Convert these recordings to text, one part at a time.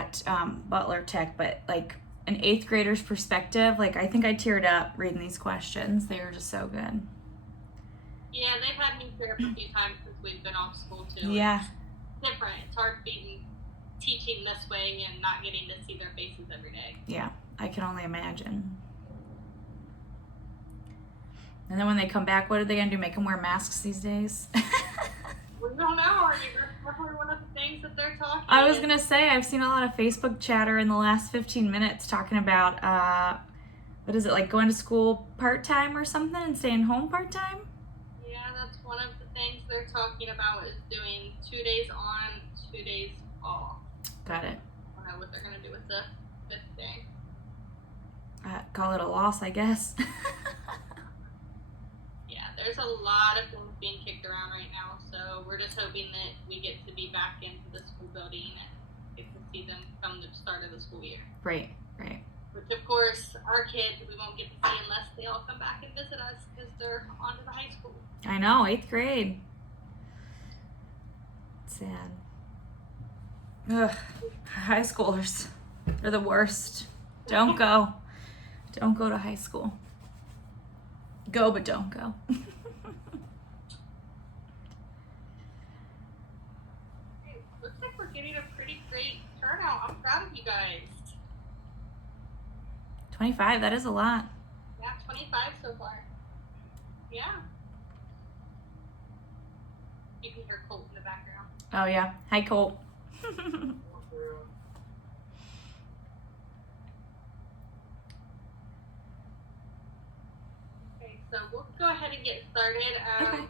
at Butler Tech, but like an 8th grader's perspective, like I think I teared up reading these questions. They were just so good. Yeah, they've had me tear up a few times since we've been off school too. Yeah. It's different. It's hard being teaching this way and not getting to see their faces every day. Yeah, I can only imagine. And then when they come back, what are they going to do? Make them wear masks these days? We don't know. That's probably one of the things that they're talking about. I was going to say, I've seen a lot of Facebook chatter in the last 15 minutes talking about, what is it, like going to school part-time or something and staying home part-time? Yeah, that's one of the things they're talking about is doing 2 days on, 2 days off. Got it. I don't know what they're going to do with the 5th day. Call it a loss, I guess. Yeah, there's a lot of things being kicked around right now, so we're just hoping that we get to be back into the school building and get to see them come the start of the school year. Right. Which, of course, our kids we won't get to see unless they all come back and visit us because they're on to the high school. I know, 8th grade. Sad. Ugh, high schoolers. They're the worst. Don't go. Don't go to high school. Go, but don't go. Looks like we're getting a pretty great turnout. I'm proud of you guys. 25, that is a lot. Yeah, 25 so far. Yeah. You can hear Colt in the background. Oh, yeah. Hi, Colt. Okay, so we'll go ahead and get started. Okay.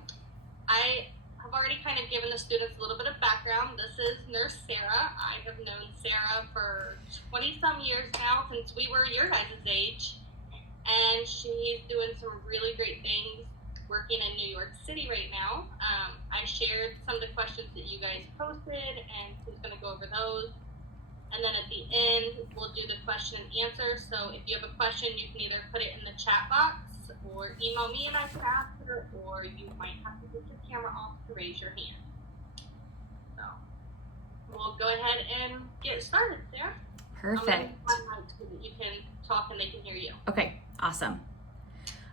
I have already kind of given the students a little bit of background. This is Nurse Sarah. I have known Sarah for 20-some years now, since we were your guys' age. And she's doing some really great things working in New York City right now. I shared some of the questions that you guys posted, and she's going to go over those. And then at the end, we'll do the question and answer. So if you have a question, you can either put it in the chat box or email me and I can answer, or you might have to put your camera off to raise your hand. So we'll go ahead and get started, Sarah. Perfect. I'm going to find out so that you can talk and they can hear you. Okay, awesome.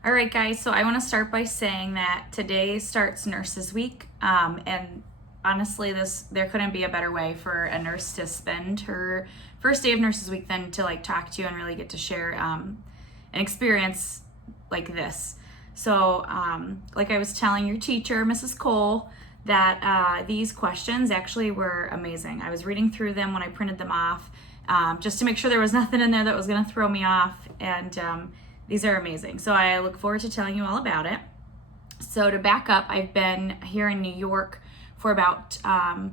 All right, guys, so I want to start by saying that today starts Nurses Week, and honestly, there couldn't be a better way for a nurse to spend her first day of Nurses Week than to like talk to you and really get to share an experience like this. So like I was telling your teacher, Mrs. Cole, that these questions actually were amazing. I was reading through them when I printed them off just to make sure there was nothing in there that was going to throw me off, and these are amazing. So I look forward to telling you all about it. So to back up, I've been here in New York for about, I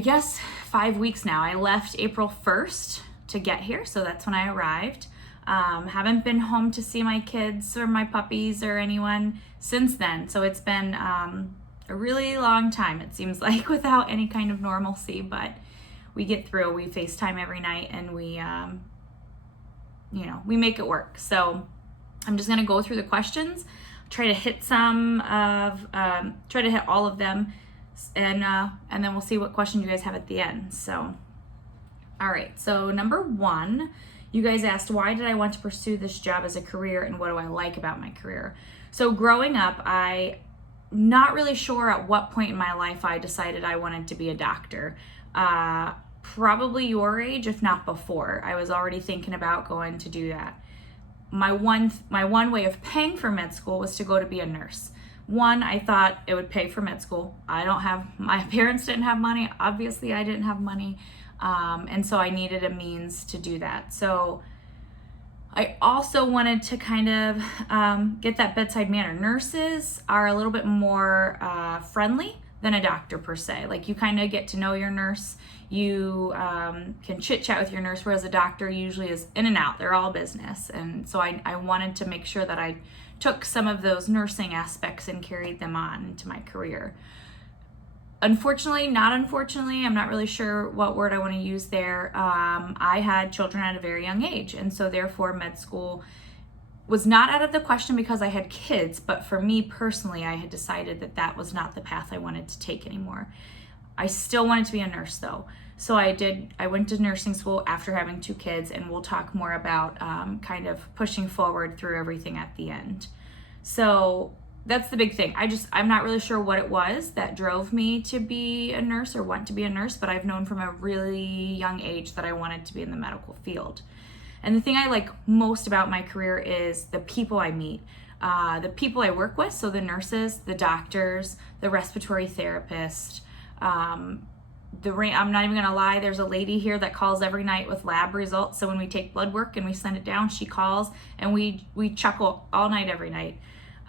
guess, 5 weeks now. I left April 1st to get here, so that's when I arrived. Haven't been home to see my kids or my puppies or anyone since then. So it's been a really long time, it seems like, without any kind of normalcy, but we get through. We FaceTime every night and we make it work. So I'm just gonna go through the questions, try to hit all of them, and then we'll see what questions you guys have at the end. So, all right, so number 1, you guys asked, why did I want to pursue this job as a career and what do I like about my career? So growing up, I'm not really sure at what point in my life I decided I wanted to be a doctor. Probably your age, if not before. I was already thinking about going to do that. My one way of paying for med school was to go to be a nurse. One, I thought it would pay for med school. My parents didn't have money. Obviously, I didn't have money. And so I needed a means to do that. So I also wanted to kind of get that bedside manner. Nurses are a little bit more friendly than a doctor per se. Like you kind of get to know your nurse. You can chit chat with your nurse, whereas a doctor usually is in and out. They're all business. And so I wanted to make sure that I took some of those nursing aspects and carried them on into my career. Unfortunately, not unfortunately, I'm not really sure what word I want to use there. I had children at a very young age, and so therefore med school was not out of the question because I had kids, but for me personally, I had decided that that was not the path I wanted to take anymore. I still wanted to be a nurse though. So I went to nursing school after having 2 kids, and we'll talk more about kind of pushing forward through everything at the end. So that's the big thing. I'm not really sure what it was that drove me to be a nurse or want to be a nurse, but I've known from a really young age that I wanted to be in the medical field. And the thing I like most about my career is the people I meet, the people I work with. So the nurses, the doctors, the respiratory therapist. I'm not even gonna lie, there's a lady here that calls every night with lab results. So when we take blood work and we send it down, she calls, and we chuckle all night, every night.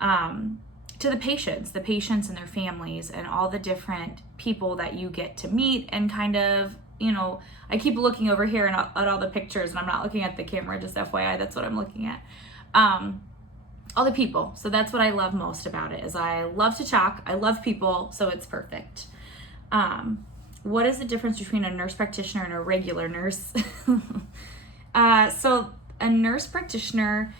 To the patients and their families, and all the different people that you get to meet, and kind of, I keep looking over here at all the pictures, and I'm not looking at the camera, just FYI, that's what I'm looking at. All the people. So that's what I love most about it, is I love to talk, I love people, so it's perfect. What is the difference between a nurse practitioner and a regular nurse? So a nurse practitioner,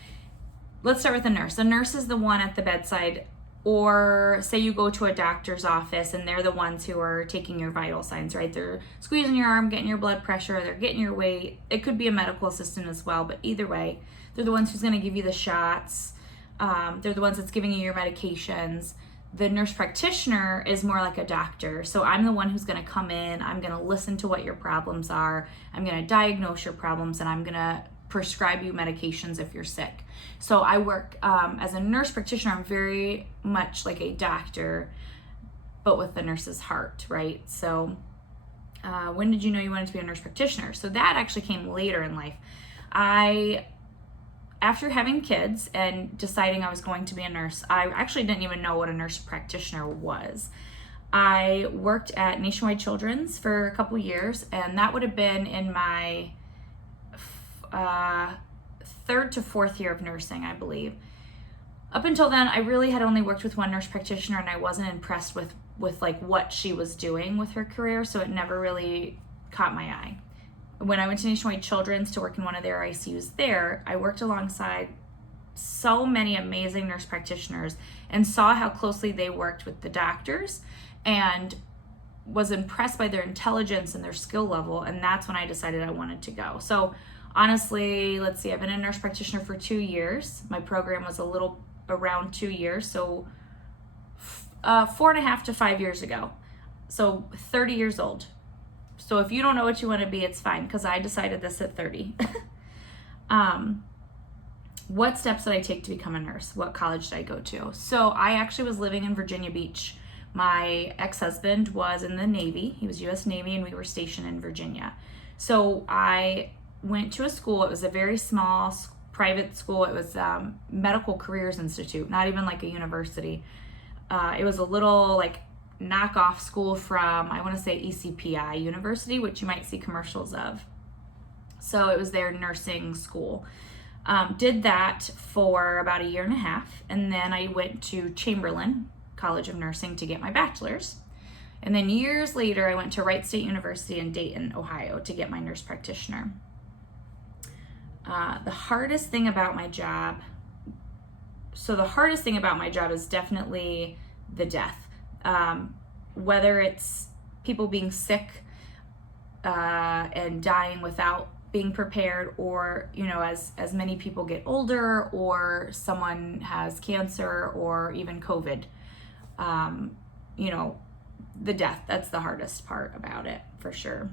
let's start with a nurse. A nurse is the one at the bedside, or say you go to a doctor's office and they're the ones who are taking your vital signs, right? They're squeezing your arm, getting your blood pressure, they're getting your weight. It could be a medical assistant as well, but either way, they're the ones who's going to give you the shots. They're the ones that's giving you your medications. The nurse practitioner is more like a doctor. So I'm the one who's going to come in, I'm going to listen to what your problems are, I'm going to diagnose your problems, and I'm going to prescribe you medications if you're sick. So I work as a nurse practitioner. I'm very much like a doctor, but with the nurse's heart, right? So when did you know you wanted to be a nurse practitioner? So that actually came later in life. After having kids and deciding I was going to be a nurse, I actually didn't even know what a nurse practitioner was. I worked at Nationwide Children's for a couple years, and that would have been in my 3rd to 4th year of nursing, I believe. Up until then, I really had only worked with one nurse practitioner, and I wasn't impressed with like what she was doing with her career, so it never really caught my eye. When I went to Nationwide Children's to work in one of their ICUs there, I worked alongside so many amazing nurse practitioners and saw how closely they worked with the doctors, and was impressed by their intelligence and their skill level, and that's when I decided I wanted to go. So honestly, let's see, I've been a nurse practitioner for 2 years. My program was around 2 years, so 4.5 to 5 years ago. So 30 years old. So if you don't know what you want to be, it's fine, because I decided this at 30. What steps did I take to become a nurse? What college did I go to? So I actually was living in Virginia Beach. My ex-husband was in the Navy. He was U.S. Navy, and we were stationed in Virginia. So I went to a school. It was a very small private school. It was Medical Careers Institute, not even like a university. It was a little like knockoff school from, I want to say, ECPI University, which you might see commercials of. So it was their nursing school. Did that for about 1.5 years, and then I went to Chamberlain College of Nursing to get my bachelor's. And then years later, I went to Wright State University in Dayton, Ohio to get my nurse practitioner. The hardest thing about my job is definitely the death. Whether it's people being sick and dying without being prepared, or as many people get older, or someone has cancer, or even COVID, the death, that's the hardest part about it, for sure.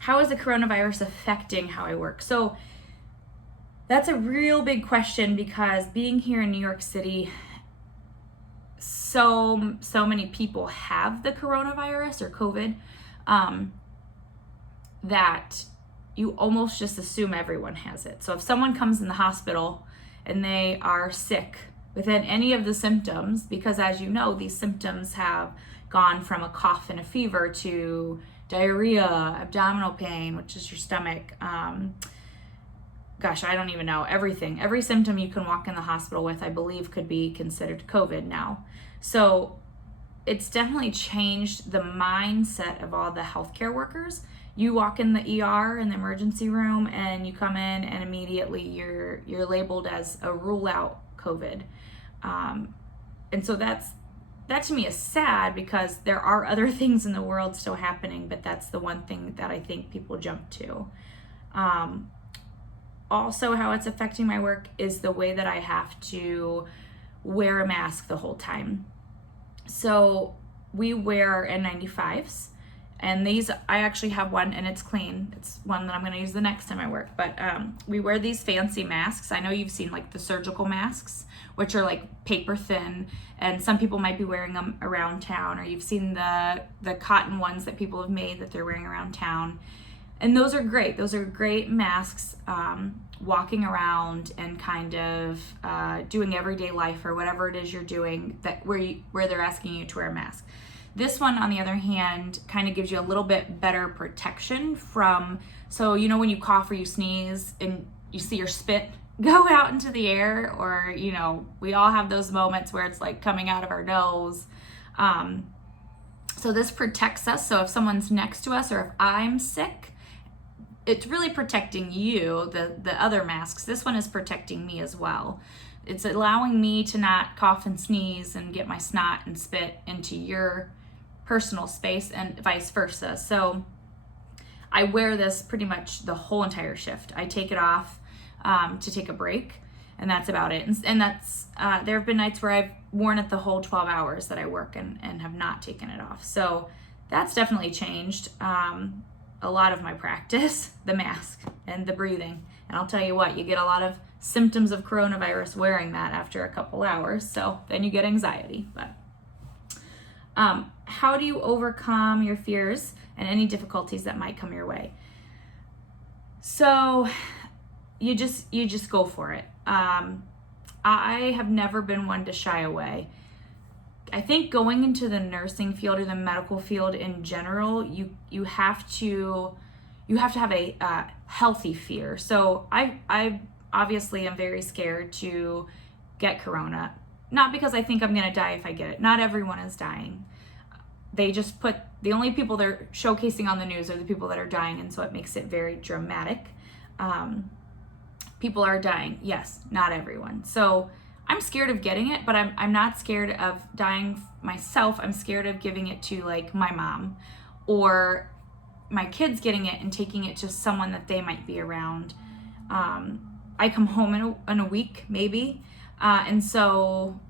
How is the coronavirus affecting how I work? So that's a real big question, because being here in New York City, so many people have the coronavirus or COVID, that you almost just assume everyone has it. So if someone comes in the hospital and they are sick within any of the symptoms, because as you know, these symptoms have gone from a cough and a fever to diarrhea, abdominal pain, which is your stomach, I don't even know, everything. Every symptom you can walk in the hospital with, I believe, could be considered COVID now. So it's definitely changed the mindset of all the healthcare workers. You walk in the ER, in the emergency room, and you come in, and immediately you're labeled as a rule out COVID. And so that's that to me is sad because there are other things in the world still happening, but that's the one thing that I think people jump to. Also, how it's affecting my work is the way that I have to wear a mask the whole time. So we wear N95s, and these, I actually have one and it's clean. It's one that I'm going to use the next time I work, but we wear these fancy masks. I know you've seen like the surgical masks, which are like paper thin, and some people might be wearing them around town, or you've seen the cotton ones that people have made that they're wearing around town. And those are great. Those are great masks, walking around and kind of doing everyday life or whatever it is you're doing that where they're asking you to wear a mask. This one, on the other hand, kind of gives you a little bit better protection from, so you know when you cough or you sneeze and you see your spit go out into the air, or you know, we all have those moments where it's like coming out of our nose. So this protects us. So if someone's next to us or if I'm sick, it's really protecting you, the other masks. This one is protecting me as well. It's allowing me to not cough and sneeze and get my snot and spit into your personal space and vice versa. So I wear this pretty much the whole entire shift. I take it off to take a break, and that's about it. And that's there have been nights where I've worn it the whole 12 hours that I work and have not taken it off. So that's definitely changed a lot of my practice, the mask and the breathing. And I'll tell you what, you get a lot of symptoms of coronavirus wearing that after a couple hours. So then you get anxiety. But how do you overcome your fears and any difficulties that might come your way? So you just go for it. I have never been one to shy away. I think going into the nursing field or the medical field in general, you have to have a healthy fear. So I obviously am very scared to get corona, not because I think I'm gonna die if I get it. Not everyone is dying. They just put the only people they're showcasing on the news are the people that are dying, and so it makes it very dramatic. People are dying, yes, not everyone. So I'm scared of getting it, but I'm not scared of dying myself. I'm scared of giving it to like my mom or my kids getting it and taking it to someone that they might be around. I come home in a week maybe, and so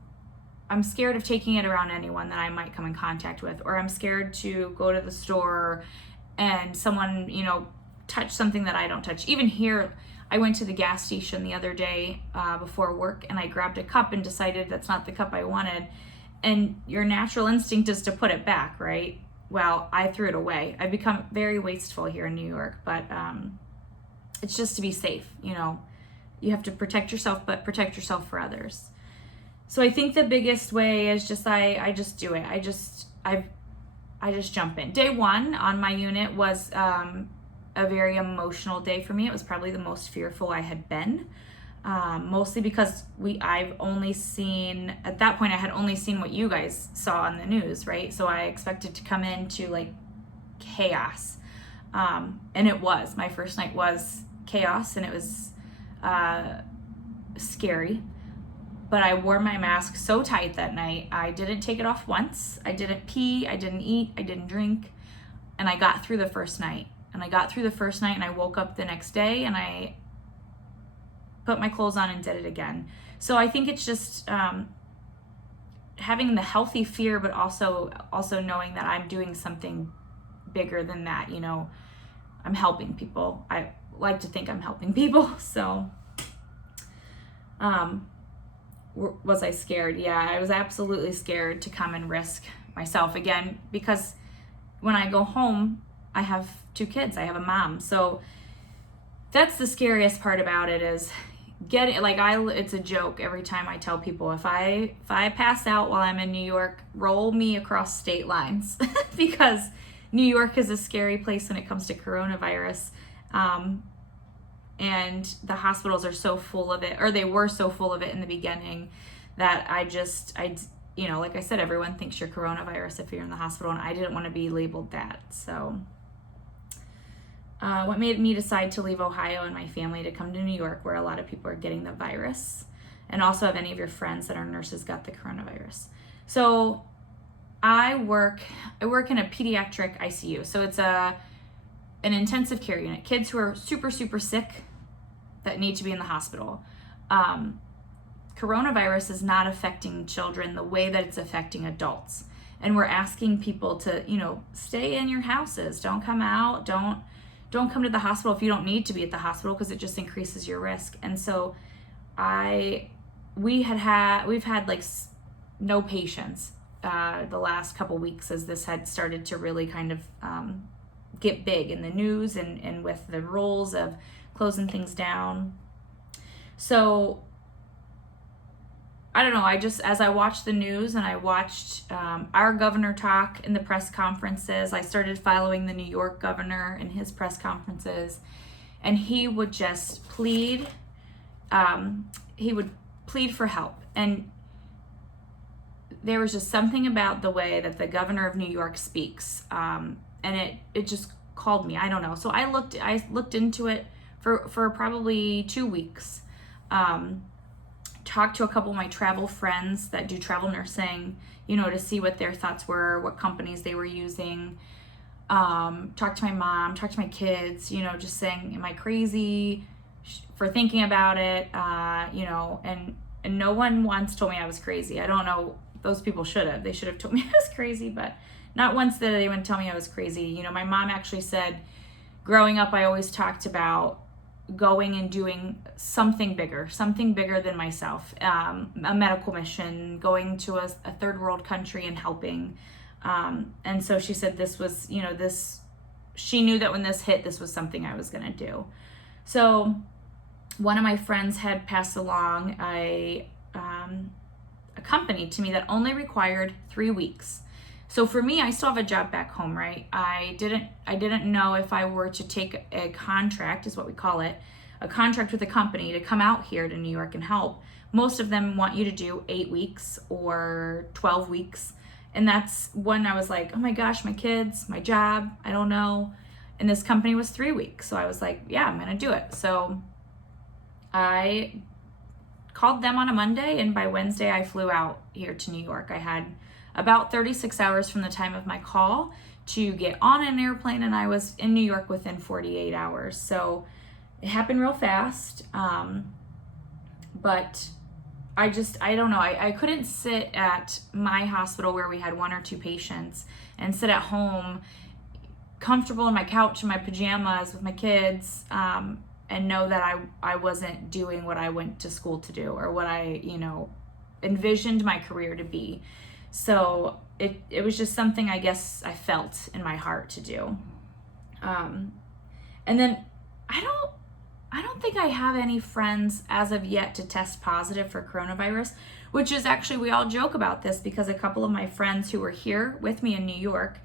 I'm scared of taking it around anyone that I might come in contact with, or I'm scared to go to the store and someone, you know, touch something that I don't touch. Even here, I went to the gas station the other day before work, and I grabbed a cup and decided that's not the cup I wanted. And your natural instinct is to put it back, right? Well, I threw it away. I've become very wasteful here in New York, but it's just to be safe, you know. You have to protect yourself, but protect yourself for others. So I think the biggest way is just I just do it. I just jump in. Day one on my unit was a very emotional day for me. It was probably the most fearful I had been, mostly because I've only seen, at that point I had only seen what you guys saw on the news, right? So I expected to come into like chaos, and it was. My first night was chaos, and it was scary. But I wore my mask so tight that night. I didn't take it off once. I didn't pee, I didn't eat, I didn't drink, and I got through the first night. And I woke up the next day and I put my clothes on and did it again. So I think it's just having the healthy fear, but also knowing that I'm doing something bigger than that. You know, I'm helping people. I like to think I'm helping people. So was I scared? Yeah, I was absolutely scared to come and risk myself again, because when I go home, I have 2 kids. I have a mom. So that's the scariest part about it, is it's a joke every time I tell people, if I pass out while I'm in New York, roll me across state lines because New York is a scary place when it comes to coronavirus. And the hospitals are so full of it, or they were so full of it in the beginning, that you know, like I said, everyone thinks you're coronavirus if you're in the hospital, and I didn't want to be labeled that. So what made me decide to leave Ohio and my family to come to New York, where a lot of people are getting the virus? And also, have any of your friends that are nurses got the coronavirus? So I work in a pediatric ICU. So it's an intensive care unit. Kids who are super, super sick that need to be in the hospital. Coronavirus is not affecting children the way that it's affecting adults. And we're asking people to, stay in your houses. Don't come out. Don't come to the hospital if you don't need to be at the hospital, because it just increases your risk. And so we've had like no patients the last couple weeks as this had started to really kind of get big in the news and with the rules of closing things down. So I don't know, as I watched the news and I watched our governor talk in the press conferences, I started following the New York governor in his press conferences, and he would just plead, for help. And there was just something about the way that the governor of New York speaks, and it just called me. I don't know. So I looked into it for probably 2 weeks. Talked to a couple of my travel friends that do travel nursing, to see what their thoughts were, what companies they were using. Talked to my mom, talked to my kids, just saying, am I crazy for thinking about it? And no one once told me I was crazy. I don't know, those people should have. They should have told me I was crazy, but not once did anyone tell me I was crazy. My mom actually said, growing up, I always talked about going and doing something bigger than myself, a medical mission, going to a third world country and helping. And so she said this was, she knew that when this hit, this was something I was going to do. So one of my friends had passed along a company to me that only required 3 weeks. So for me, I still have a job back home, right? I didn't know if I were to take a contract, is what we call it, a contract with a company to come out here to New York and help. Most of them want you to do 8 weeks or 12 weeks. And that's when I was like, oh my gosh, my kids, my job, I don't know. And this company was 3 weeks. So I was like, yeah, I'm gonna do it. So I called them on a Monday, and by Wednesday I flew out here to New York. I had about 36 hours from the time of my call to get on an airplane, and I was in New York within 48 hours. So it happened real fast. But I don't know. I couldn't sit at my hospital where we had 1 or 2 patients and sit at home comfortable on my couch in my pajamas with my kids, and know that I wasn't doing what I went to school to do, or what I, envisioned my career to be. So it was just something I guess I felt in my heart to do. And then I don't think I have any friends as of yet to test positive for coronavirus, which is actually, we all joke about this because a couple of my friends who were here with me in New York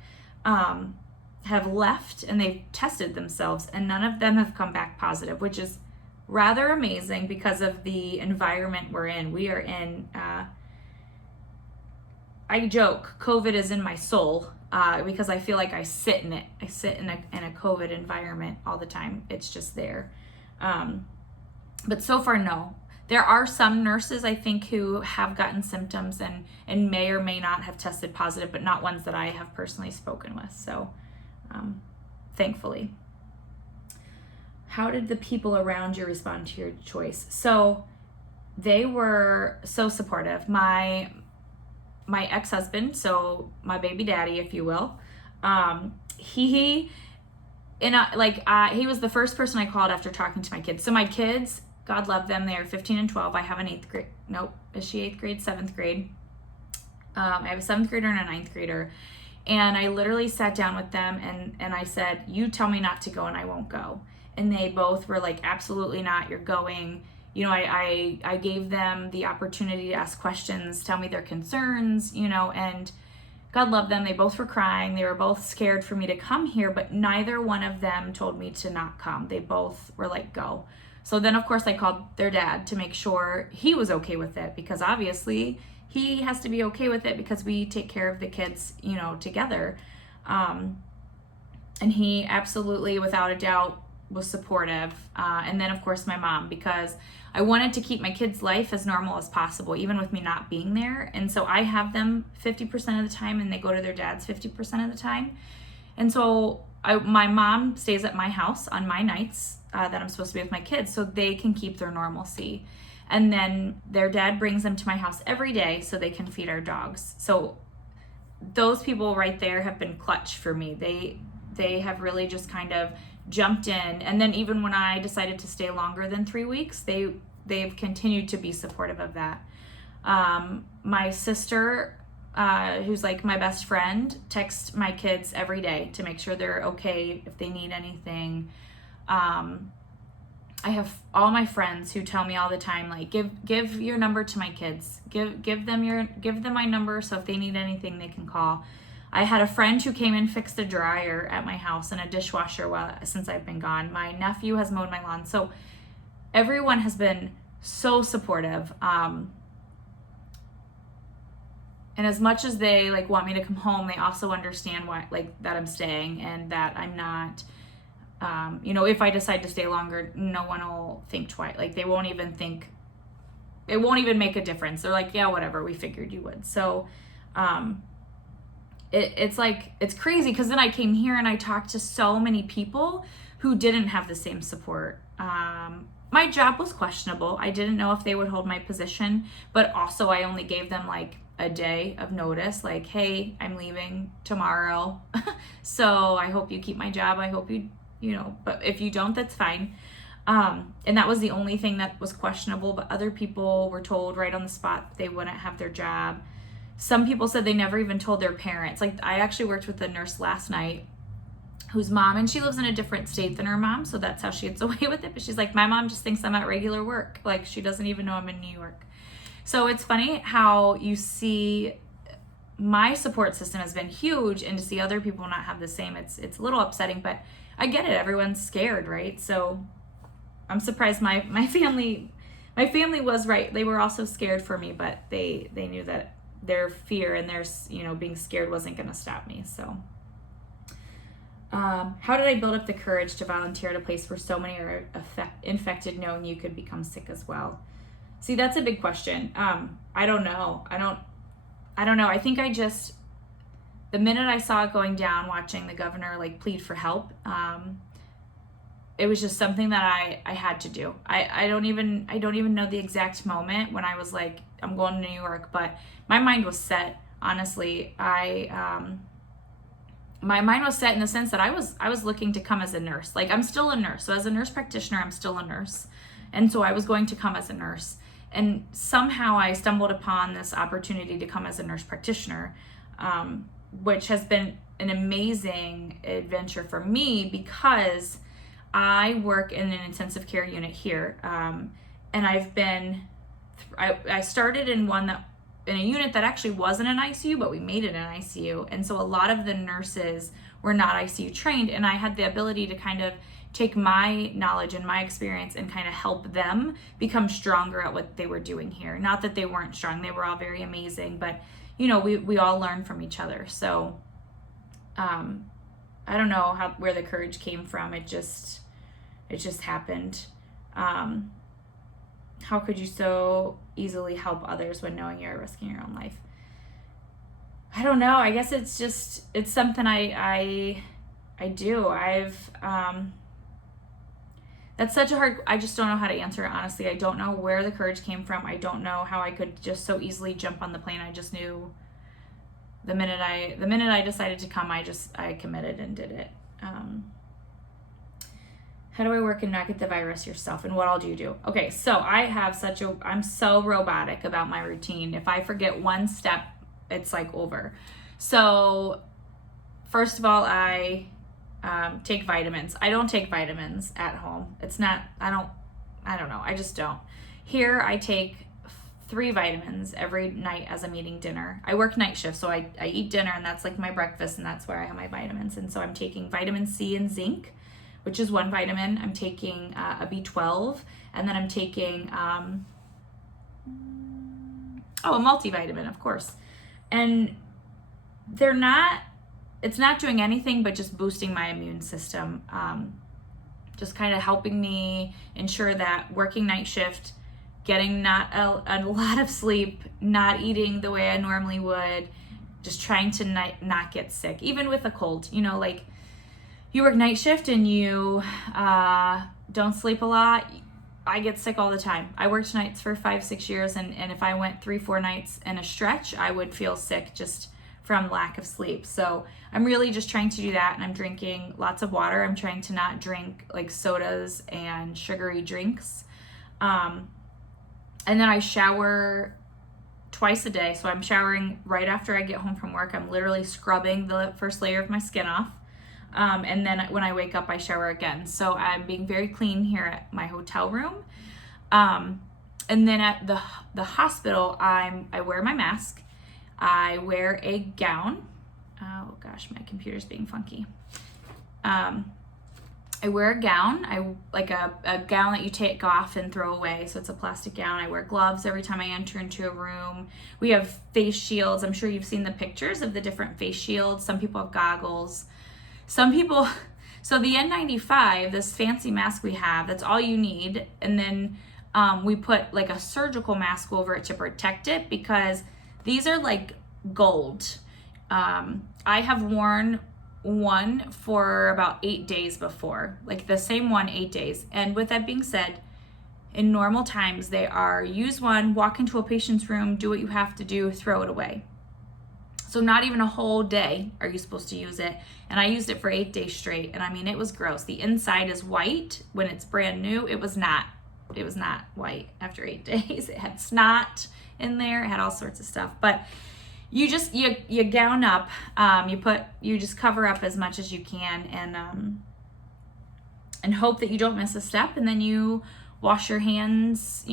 have left and they've tested themselves, and none of them have come back positive, which is rather amazing because of the environment we're in. We are in, I joke, COVID is in my soul, because I feel like I sit in it. I sit in a COVID environment all the time. It's just there. But so far, no. There are some nurses, I think, who have gotten symptoms and may or may not have tested positive, but not ones that I have personally spoken with. So, thankfully. How did the people around you respond to your choice? So they were so supportive. My ex-husband, so my baby daddy, if you will, he was the first person I called after talking to my kids. So my kids, God love them, they are 15 and 12. I have an 8th grade. Nope, is she 8th grade? 7th grade. I have a 7th grader and a 9th grader. And I literally sat down with them and I said, you tell me not to go and I won't go. And they both were like, absolutely not, you're going. I gave them the opportunity to ask questions, tell me their concerns, and God love them. They both were crying. They were both scared for me to come here, but neither one of them told me to not come. They both were like, go. So then, of course, I called their dad to make sure he was okay with it, because obviously he has to be okay with it because we take care of the kids, together. And he absolutely, without a doubt, was supportive. And then of course my mom, because I wanted to keep my kids' life as normal as possible, even with me not being there. And so I have them 50% of the time and they go to their dad's 50% of the time. And so my mom stays at my house on my nights that I'm supposed to be with my kids so they can keep their normalcy. And then their dad brings them to my house every day so they can feed our dogs. So those people right there have been clutch for me. They have really just kind of jumped in. And then even when I decided to stay longer than 3 weeks, they've continued to be supportive of that. My sister, who's like my best friend, texts my kids every day to make sure they're okay if they need anything. I have all my friends who tell me all the time, like, give your number to my kids. Give them my number so if they need anything they can call. I had a friend who came and fixed a dryer at my house and a dishwasher since I've been gone. My nephew has mowed my lawn. So everyone has been so supportive. And as much as they like want me to come home, they also understand why, like, that I'm staying and that I'm not, if I decide to stay longer, no one will think twice. Like, they won't even think, it won't even make a difference. They're like, yeah, whatever, we figured you would. So, it's like, it's crazy because then I came here and I talked to so many people who didn't have the same support. My job was questionable. I didn't know if they would hold my position, but also I only gave them like a day of notice, like, hey, I'm leaving tomorrow. So I hope you keep my job. I hope but if you don't, that's fine. And that was the only thing that was questionable, but other people were told right on the spot they wouldn't have their job. Some people said they never even told their parents. Like, I actually worked with a nurse last night whose mom, and she lives in a different state than her mom, so that's how she gets away with it. But she's like, my mom just thinks I'm at regular work. Like, she doesn't even know I'm in New York. So it's funny how you see my support system has been huge, and to see other people not have the same, it's a little upsetting, but I get it. Everyone's scared, right? So I'm surprised my family was right. They were also scared for me, but they knew that their fear and their being scared wasn't going to stop me. So how did I build up the courage to volunteer at a place where so many are infected, knowing you could become sick as well? See, that's a big question. I don't know. I don't know. I think the minute I saw it going down, watching the governor like plead for help, it was just something that I had to do. I don't even know the exact moment when I was like, I'm going to New York, but my mind was set. Honestly, my mind was set in the sense that I was looking to come as a nurse. Like, I'm still a nurse. So as a nurse practitioner, I'm still a nurse. And so I was going to come as a nurse. And somehow I stumbled upon this opportunity to come as a nurse practitioner, which has been an amazing adventure for me because I work in an intensive care unit here. And I started in in a unit that actually wasn't an ICU, but we made it an ICU. And so a lot of the nurses were not ICU trained, and I had the ability to kind of take my knowledge and my experience and kind of help them become stronger at what they were doing here. Not that they weren't strong, they were all very amazing, but we all learn from each other. So I don't know where the courage came from. It just happened. How could you so easily help others when knowing you're risking your own life? I don't know. I guess it's something I do. That's such a hard, I just don't know how to answer it, honestly. I don't know where the courage came from. I don't know how I could just so easily jump on the plane. I just knew the minute I decided to come, I committed and did it. How do I work and not get the virus yourself? And what all do you do? Okay, so I'm so robotic about my routine. If I forget one step, it's like over. So first of all, I take vitamins. I don't take vitamins at home. I don't know. I just don't. Here I take 3 vitamins every night as I'm eating dinner. I work night shift, so I eat dinner and that's like my breakfast and that's where I have my vitamins. And so I'm taking vitamin C and zinc, which is 1 vitamin. I'm taking a B12, and then I'm taking a multivitamin, of course. And it's not doing anything but just boosting my immune system. just kind of helping me ensure that working night shift, getting not a lot of sleep, not eating the way I normally would, just trying to not get sick, even with a cold. You know, like you work night shift and you don't sleep a lot. I get sick all the time. I worked nights for 5-6 years, and if I went 3-4 nights in a stretch, I would feel sick just from lack of sleep. So I'm really just trying to do that, and I'm drinking lots of water. I'm trying to not drink like sodas and sugary drinks. And then I shower twice a day. So I'm showering right after I get home from work. I'm literally scrubbing the first layer of my skin off. And then when I wake up, I shower again. So I'm being very clean here at my hotel room. And then at the hospital, I wear my mask. I wear a gown. Oh gosh, my computer's being funky. I wear a gown. I like a gown that you take off and throw away. So it's a plastic gown. I wear gloves every time I enter into a room. We have face shields. I'm sure you've seen the pictures of the different face shields. Some people have goggles. Some people, so the N95, this fancy mask we have, that's all you need. And then we put like a surgical mask over it to protect it, because these are like gold. I have worn one for about 8 days before, like the same one 8 days. And with that being said, in normal times, they are use one, walk into a patient's room, do what you have to do, throw it away. So not even a whole day are you supposed to use it. And I used it for 8 days straight. And I mean, it was gross. The inside is white when it's brand new. It was not white after 8 days. It had snot in there. It had all sorts of stuff. But you just, you gown up, you just cover up as much as you can, and hope that you don't miss a step. And then you wash your hands,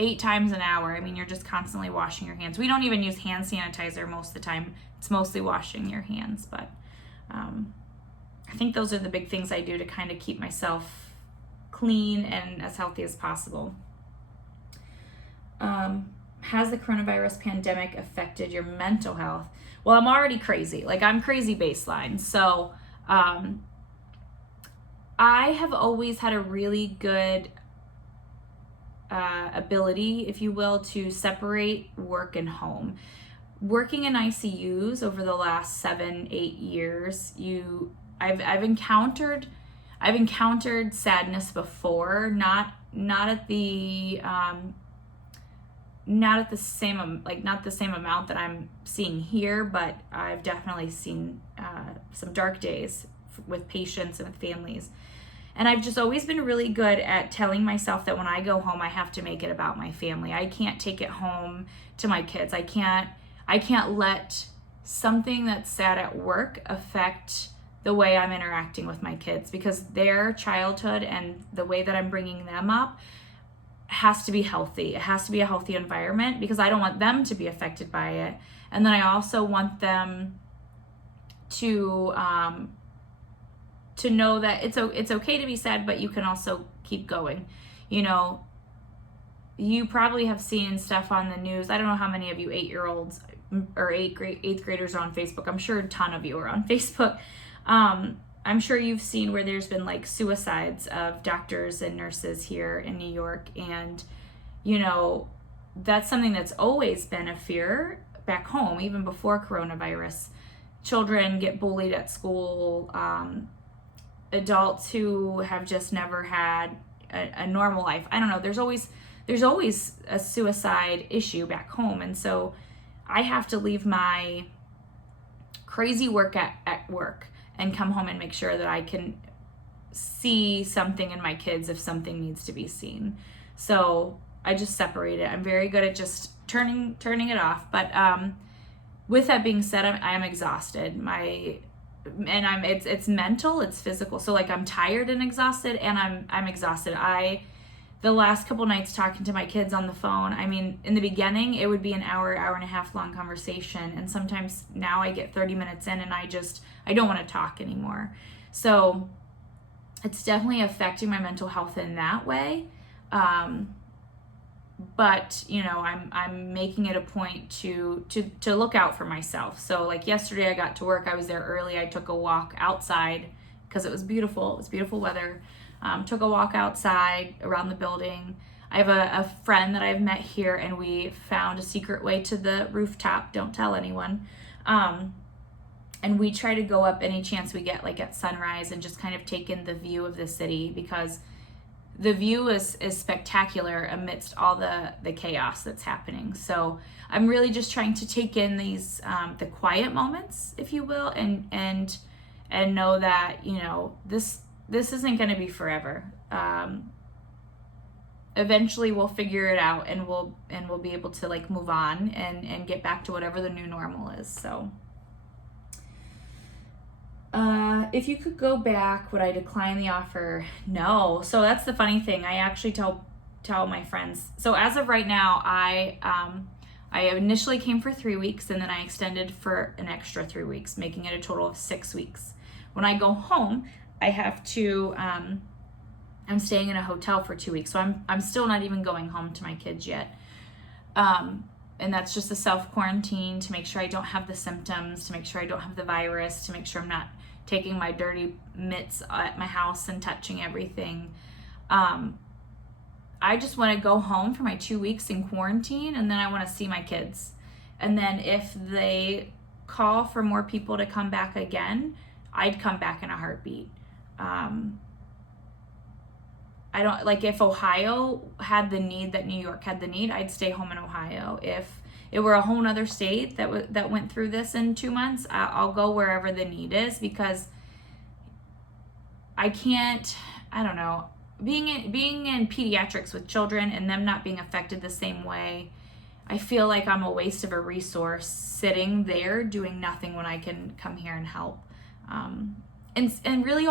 8 times an hour. I mean, you're just constantly washing your hands. We don't even use hand sanitizer most of the time. It's mostly washing your hands. But I think those are the big things I do to kind of keep myself clean and as healthy as possible. Has the coronavirus pandemic affected your mental health? Well, I'm already crazy. Like, I'm crazy baseline. So I have always had a really good ability, if you will, to separate work and home. Working in ICUs over the last 7-8 years, I've encountered sadness before, not at the same amount that I'm seeing here, but I've definitely seen some dark days with patients and with families. And I've just always been really good at telling myself that when I go home, I have to make it about my family. I can't take it home to my kids. I can't let something that's sad at work affect the way I'm interacting with my kids, because their childhood and the way that I'm bringing them up has to be healthy. It has to be a healthy environment, because I don't want them to be affected by it. And then I also want them to know that it's okay to be sad, but you can also keep going. You probably have seen stuff on the news. I don't know how many of you 8-year-olds or eighth graders are on Facebook. I'm sure a ton of you are on Facebook. I'm sure you've seen where there's been like suicides of doctors and nurses here in New York. And, that's something that's always been a fear back home, even before coronavirus. Children get bullied at school. Adults who have just never had a normal life. I don't know. There's always a suicide issue back home. And so I have to leave my crazy work at work and come home and make sure that I can see something in my kids if something needs to be seen. So I just separate it. I'm very good at just turning it off. But with that being said, I am exhausted. It's mental, it's physical. So like I'm tired and exhausted, and I'm exhausted. The last couple nights talking to my kids on the phone, I mean, in the beginning, it would be an hour and a half long conversation. And sometimes now I get 30 minutes in and I don't want to talk anymore. So it's definitely affecting my mental health in that way. But I'm making it a point to look out for myself. So like yesterday I got to work, I was there early. I took a walk outside because it was beautiful. It was beautiful weather. Took a walk outside around the building. I have a friend that I've met here, and we found a secret way to the rooftop. Don't tell anyone. And we try to go up any chance we get, like at sunrise, and just kind of take in the view of the city, because the view is spectacular amidst all the chaos that's happening. So I'm really just trying to take in these the quiet moments, if you will, and know that, you know, this isn't going to be forever. Eventually we'll figure it out, and we'll be able to like move on and get back to whatever the new normal is. So if you could go back, would I decline the offer? No. So that's the funny thing. I actually tell my friends. So as of right now, I initially came for 3 weeks, and then I extended for an extra 3 weeks, making it a total of 6 weeks. When I go home, I have to, I'm staying in a hotel for 2 weeks. So I'm still not even going home to my kids yet. And that's just a self-quarantine to make sure I don't have the symptoms, to make sure I don't have the virus, to make sure I'm not taking my dirty mitts at my house and touching everything. I just want to go home for my 2 weeks in quarantine, and then I want to see my kids. And then if they call for more people to come back again, I'd come back in a heartbeat. I don't, like, if Ohio had the need that New York had the need, I'd stay home in Ohio. If it were a whole nother state that went through this in 2 months, I'll go wherever the need is, because I can't, I don't know, being in pediatrics with children and them not being affected the same way, I feel like I'm a waste of a resource sitting there doing nothing when I can come here and help. And really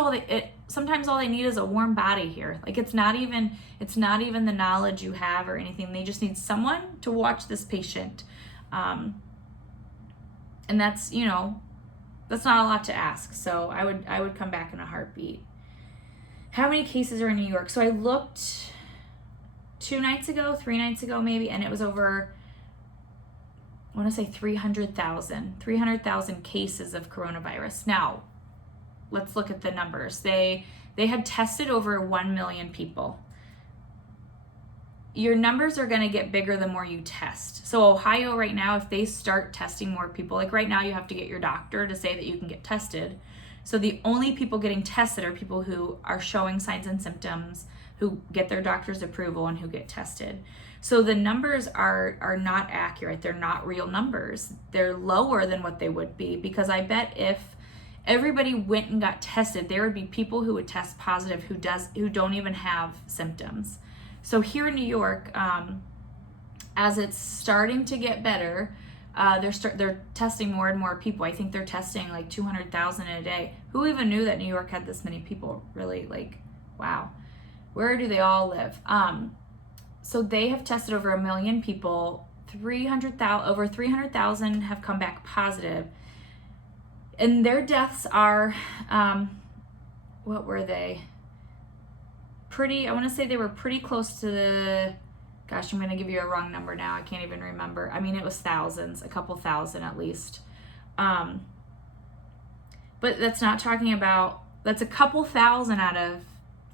sometimes all they need is a warm body here. Like, it's not even the knowledge you have or anything. They just need someone to watch this patient. And that's, you know, that's not a lot to ask. So I would come back in a heartbeat. How many cases are in New York? So I looked 3 nights ago maybe, and it was over, I want to say 300,000 cases of coronavirus. Now, let's look at the numbers. They had tested over 1 million people. Your numbers are going to get bigger the more you test. So Ohio right now, if they start testing more people, like right now you have to get your doctor to say that you can get tested. So the only people getting tested are people who are showing signs and symptoms, who get their doctor's approval, and who get tested. So the numbers are not accurate. They're not real numbers. They're lower than what they would be, because I bet if everybody went and got tested, there would be people who would test positive who don't even have symptoms. So here in New York, as it's starting to get better, they're testing more and more people. I think they're testing like 200,000 a day. Who even knew that New York had this many people? Really, like, wow. Where do they all live? So they have tested over 1 million people. Over 300,000 have come back positive. And their deaths are, what were they? I want to say they were pretty close to the, gosh, I'm going to give you a wrong number now. I can't even remember. I mean, it was thousands, a couple thousand at least. But that's not talking about, that's a couple thousand out of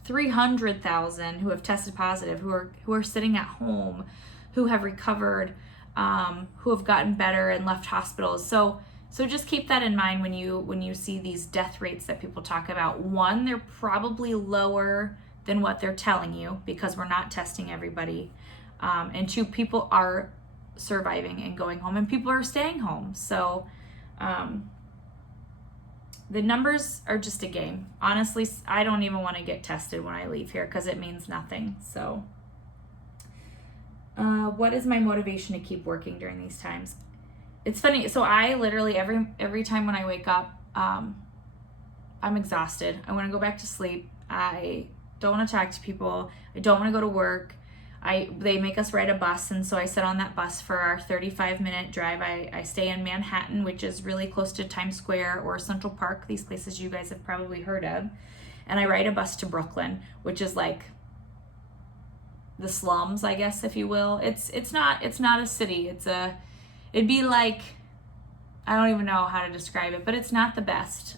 300,000 who have tested positive, who are sitting at home, who have recovered, who have gotten better and left hospitals. So just keep that in mind when you see these death rates that people talk about. One, they're probably lower than what they're telling you, because we're not testing everybody. And two, people are surviving and going home, and people are staying home. So the numbers are just a game. Honestly, I don't even want to get tested when I leave here, because it means nothing. So what is my motivation to keep working during these times? It's funny. So I literally, every time when I wake up, I'm exhausted. I want to go back to sleep. I don't want to talk to people. I don't want to go to work. They make us ride a bus, and so I sit on that bus for our 35-minute drive. I stay in Manhattan, which is really close to Times Square or Central Park, these places you guys have probably heard of. And I ride a bus to Brooklyn, which is like the slums, I guess, if you will. It's not a city. It'd be like, I don't even know how to describe it, but it's not the best.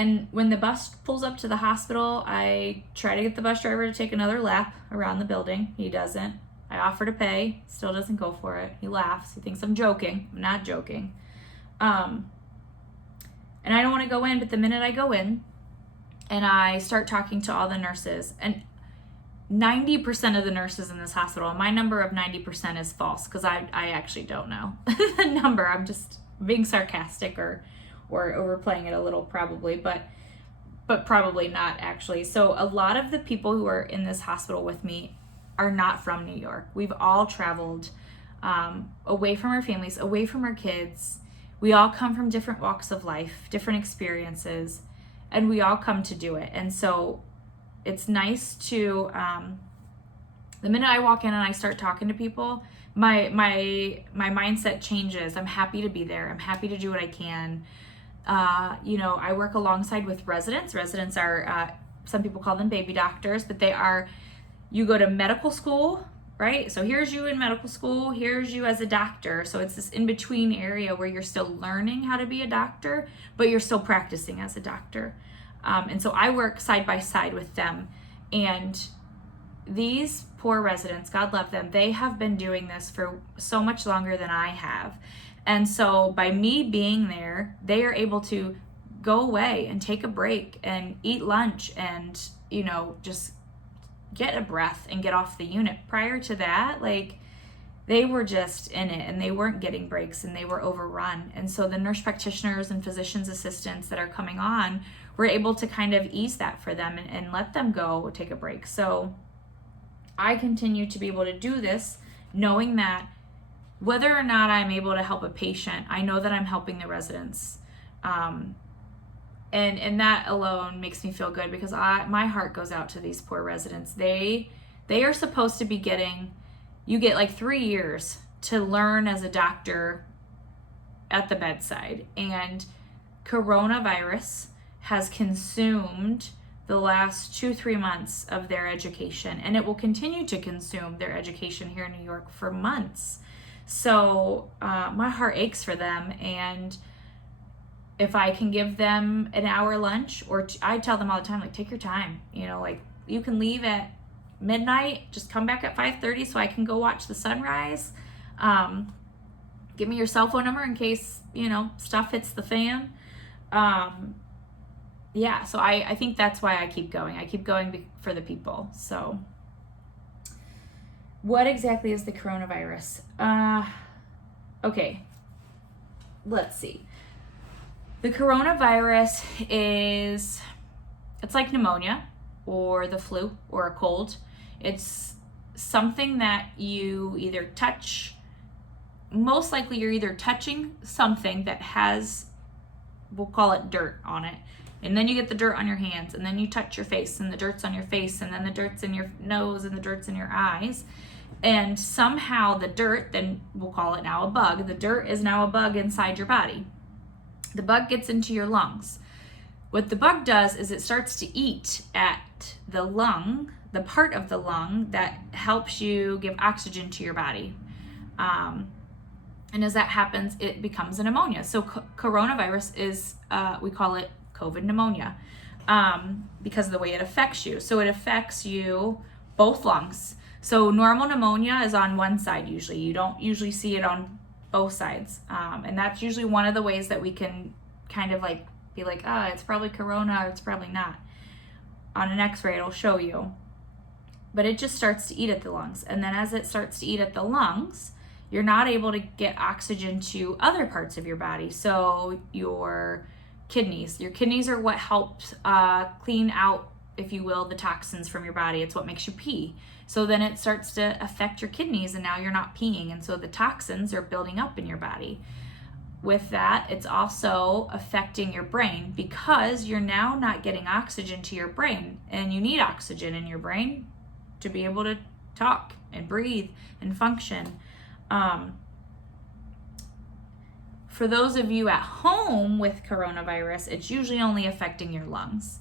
And when the bus pulls up to the hospital, I try to get the bus driver to take another lap around the building. He doesn't. I offer to pay, still doesn't go for it. He laughs. He thinks I'm joking. I'm not joking. And I don't want to go in, but the minute I go in and I start talking to all the nurses, and 90% of the nurses in this hospital, my number of 90% is false because I actually don't know the number. I'm just being sarcastic or overplaying it a little probably, but probably not actually. So a lot of the people who are in this hospital with me are not from New York. We've all traveled away from our families, away from our kids. We all come from different walks of life, different experiences, and we all come to do it. And so it's nice to, the minute I walk in and I start talking to people, my mindset changes. I'm happy to be there. I'm happy to do what I can. I work alongside with residents. Residents are, some people call them baby doctors, but they are, you go to medical school, right? So here's you in medical school, here's you as a doctor. So it's this in-between area where you're still learning how to be a doctor, but you're still practicing as a doctor. And so I work side by side with them. And these poor residents, God love them, they have been doing this for so much longer than I have. And so by me being there, they are able to go away and take a break and eat lunch and, just get a breath and get off the unit. Prior to that, they were just in it and they weren't getting breaks and they were overrun. And so the nurse practitioners and physician's assistants that are coming on were able to kind of ease that for them and let them go take a break. So I continue to be able to do this knowing that whether or not I'm able to help a patient, I know that I'm helping the residents. And that alone makes me feel good because my heart goes out to these poor residents. They are supposed to be you get 3 years to learn as a doctor at the bedside. And coronavirus has consumed the last 2-3 months of their education, and it will continue to consume their education here in New York for months. So my heart aches for them, and if I can give them an hour lunch, or I tell them all the time, take your time, you can leave at midnight, just come back at 5:30 so I can go watch the sunrise. Give me your cell phone number in case, stuff hits the fan. So I think that's why I keep going. I keep going for the people. So what exactly is the coronavirus? Okay, let's see. The coronavirus it's like pneumonia or the flu or a cold. It's something that you either touch, most likely you're either touching something that has, we'll call it dirt on it. And then you get the dirt on your hands, and then you touch your face and the dirt's on your face, and then the dirt's in your nose and the dirt's in your eyes. And somehow the dirt, then we'll call it now a bug. The dirt is now a bug inside your body. The bug gets into your lungs. What the bug does is it starts to eat at the lung, the part of the lung that helps you give oxygen to your body. And as that happens, it becomes a pneumonia. So coronavirus is, we call it COVID pneumonia because of the way it affects you. So it affects you both lungs. So normal pneumonia is on one side usually. You don't usually see it on both sides. And that's usually one of the ways that we can kind of be it's probably corona or it's probably not. On an x-ray, it'll show you. But it just starts to eat at the lungs. And then as it starts to eat at the lungs, you're not able to get oxygen to other parts of your body. So your kidneys are what helps clean out, if you will, the toxins from your body. It's what makes you pee. So then it starts to affect your kidneys, and now you're not peeing. And so the toxins are building up in your body. With that, it's also affecting your brain because you're now not getting oxygen to your brain, and you need oxygen in your brain to be able to talk and breathe and function. For those of you at home with coronavirus, it's usually only affecting your lungs.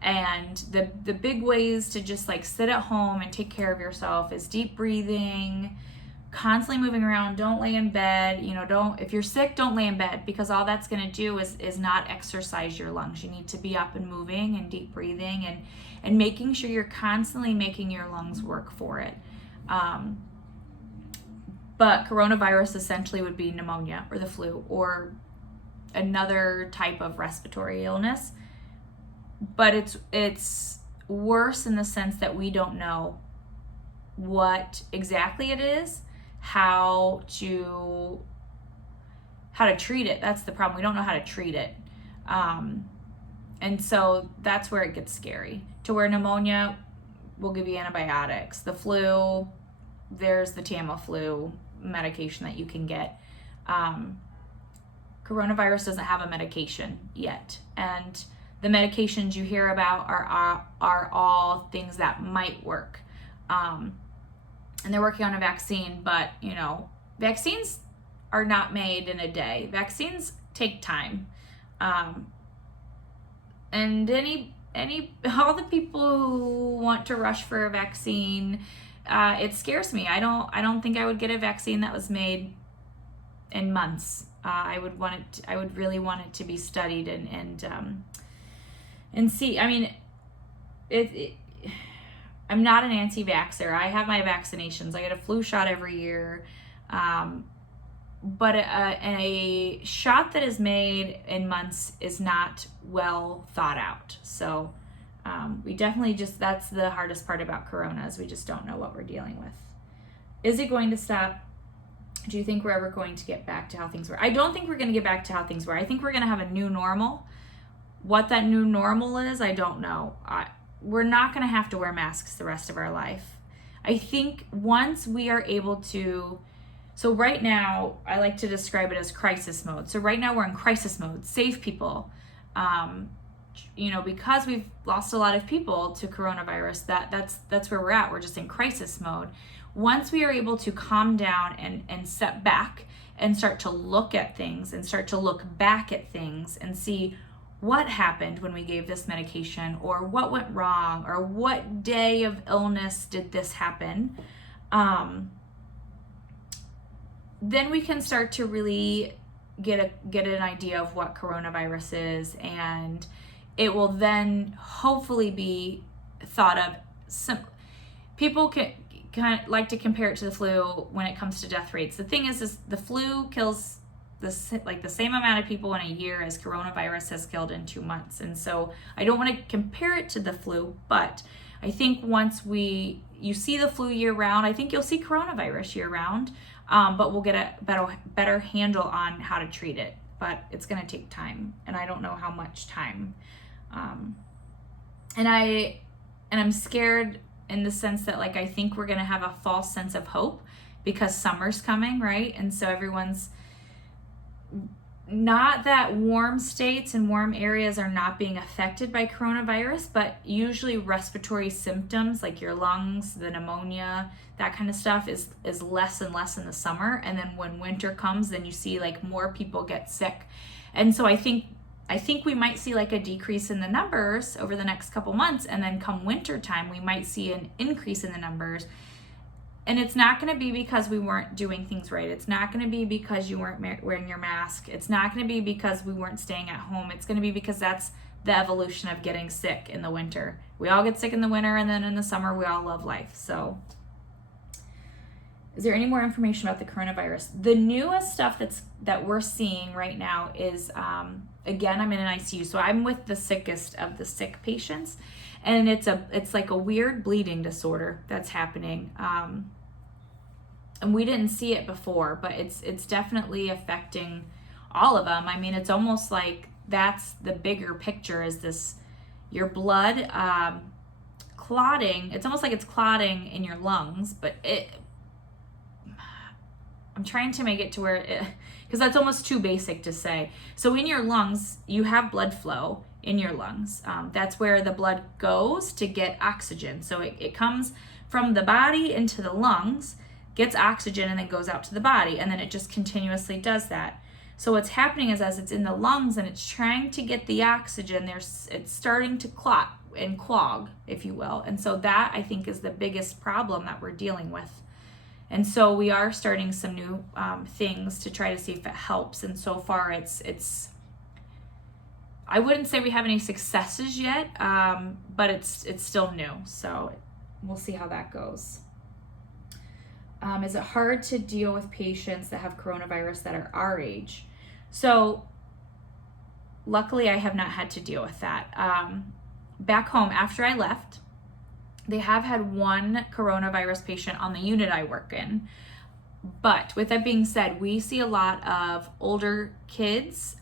And the big ways to just sit at home and take care of yourself is deep breathing, constantly moving around. Don't lay in bed. If you're sick, don't lay in bed, because all that's going to do is not exercise your lungs. You need to be up and moving and deep breathing and making sure you're constantly making your lungs work for it. But coronavirus essentially would be pneumonia or the flu or another type of respiratory illness. But it's worse in the sense that we don't know what exactly it is, how to treat it. That's the problem. We don't know how to treat it. And so that's where it gets scary. To where pneumonia, we'll give you antibiotics. The flu, there's the Tamiflu medication that you can get. Coronavirus doesn't have a medication yet. And the medications you hear about are all things that might work. And they're working on a vaccine, but vaccines are not made in a day. Vaccines take time. And all the people who want to rush for a vaccine, it scares me. I don't think I would get a vaccine that was made in months. I would really want it to be studied and see. I mean, I'm not an anti-vaxxer. I have my vaccinations. I get a flu shot every year. But a shot that is made in months is not well thought out. So we definitely that's the hardest part about corona, is we just don't know what we're dealing with. Is it going to stop? Do you think we're ever going to get back to how things were? I don't think we're going to get back to how things were. I think we're going to have a new normal. What that new normal is, I don't know. We're not going to have to wear masks the rest of our life. I think once we are able to, so right now, I like to describe it as crisis mode. So right now we're in crisis mode, save people. Because we've lost a lot of people to coronavirus, that's where we're at. We're just in crisis mode. Once we are able to calm down and step back and start to look at things and start to look back at things and see what happened when we gave this medication, or what went wrong, or what day of illness did this happen, then we can start to really get an idea of what coronavirus is, and it will then hopefully be thought of. People can kind of like to compare it to the flu when it comes to death rates. The thing is the flu kills the same amount of people in a year as coronavirus has killed in 2 months. And so I don't want to compare it to the flu, but I think once you see the flu year round, I think you'll see coronavirus year round, but we'll get a better handle on how to treat it. But it's going to take time, and I don't know how much time. And I'm scared in the sense that I think we're going to have a false sense of hope because summer's coming, right? And so everyone's, not that warm states and warm areas are not being affected by coronavirus, but usually respiratory symptoms like your lungs, the pneumonia, that kind of stuff is less and less in the summer. And then when winter comes, then you see more people get sick. And so I think we might see a decrease in the numbers over the next couple months, and then come winter time, we might see an increase in the numbers. And it's not going to be because we weren't doing things right. It's not going to be because you weren't wearing your mask. It's not going to be because we weren't staying at home. It's going to be because that's the evolution of getting sick in the winter. We all get sick in the winter, and then in the summer, we all love life. So is there any more information about the coronavirus? The newest stuff that we're seeing right now is, again, I'm in an ICU. So I'm with the sickest of the sick patients. And it's like a weird bleeding disorder that's happening. And we didn't see it before, but it's definitely affecting all of them. I mean, it's almost like that's the bigger picture, is this, your blood clotting. It's almost like it's clotting in your lungs, but I'm trying to make it to where because that's almost too basic to say. So in your lungs, you have blood flow in your lungs. That's where the blood goes to get oxygen. So it comes from the body into the lungs, gets oxygen, and then goes out to the body. And then it just continuously does that. So what's happening is, as it's in the lungs and it's trying to get the oxygen, it's starting to clot and clog, if you will. And so that, I think, is the biggest problem that we're dealing with. And so we are starting some new things to try to see if it helps. And so far it's I wouldn't say we have any successes yet, but it's still new. So we'll see how that goes. Is it hard to deal with patients that have coronavirus that are our age? So luckily I have not had to deal with that. Back home after I left, they have had one coronavirus patient on the unit I work in. But with that being said, we see a lot of older kids.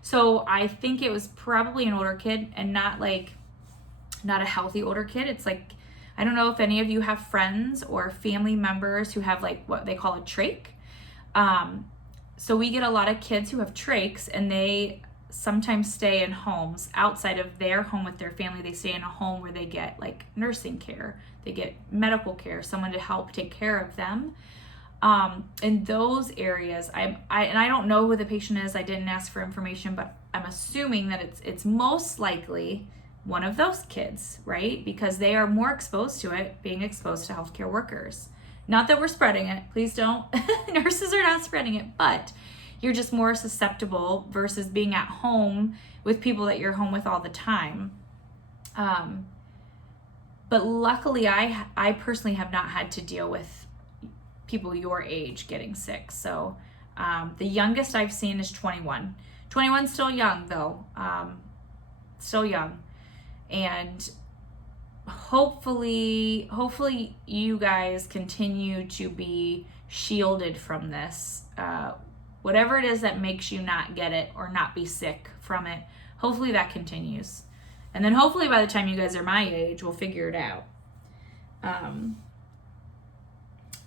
So I think it was probably an older kid and not a healthy older kid. It's like, I don't know if any of you have friends or family members who have like what they call a trach. So we get a lot of kids who have trachs, and they sometimes stay in homes outside of their home with their family. They stay in a home where they get like nursing care, they get medical care, someone to help take care of them. In those areas, and I don't know who the patient is. I didn't ask for information, but I'm assuming that it's most likely one of those kids, right? Because they are more exposed to it, being exposed to healthcare workers. Not that we're spreading it, please don't. Nurses are not spreading it, but you're just more susceptible versus being at home with people that you're home with all the time. But luckily, I personally have not had to deal with people your age getting sick. So the youngest I've seen is 21. 21's still young though, still young. And hopefully you guys continue to be shielded from this. Whatever it is that makes you not get it or not be sick from it, hopefully that continues. And then hopefully by the time you guys are my age, we'll figure it out.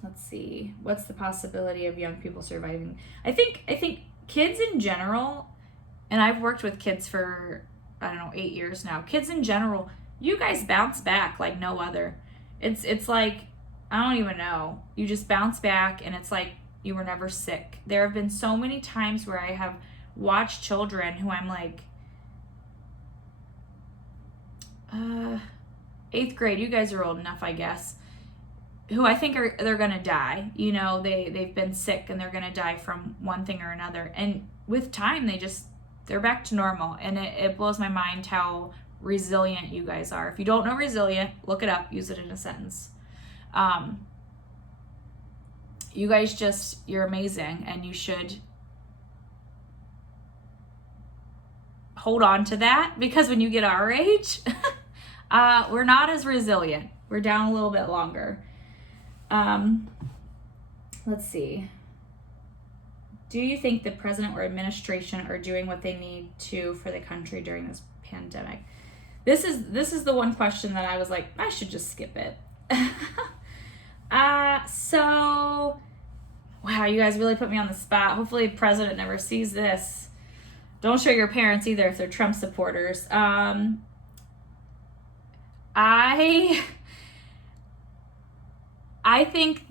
Let's see. What's the possibility of young people surviving? I think kids in general, and I've worked with kids for, 8 years now. Kids in general, you guys bounce back like no other. It's like, I don't even know. You just bounce back, and it's like you were never sick. There have been so many times where I have watched children who I'm like, 8th grade, you guys are old enough, I guess, who I think they're gonna die. You know, they've been sick and they're gonna die from one thing or another. And with time, they're back to normal. And it blows my mind how resilient you guys are. If you don't know resilient, look it up, use it in a sentence. You guys you're amazing, and you should hold on to that, because when you get our age, we're not as resilient. We're down a little bit longer. Let's see. Do you think the president or administration are doing what they need to for the country during this pandemic? This is the one question that I was like, I should just skip it. So, wow, you guys really put me on the spot. Hopefully the president never sees this. Don't show your parents either if they're Trump supporters. I think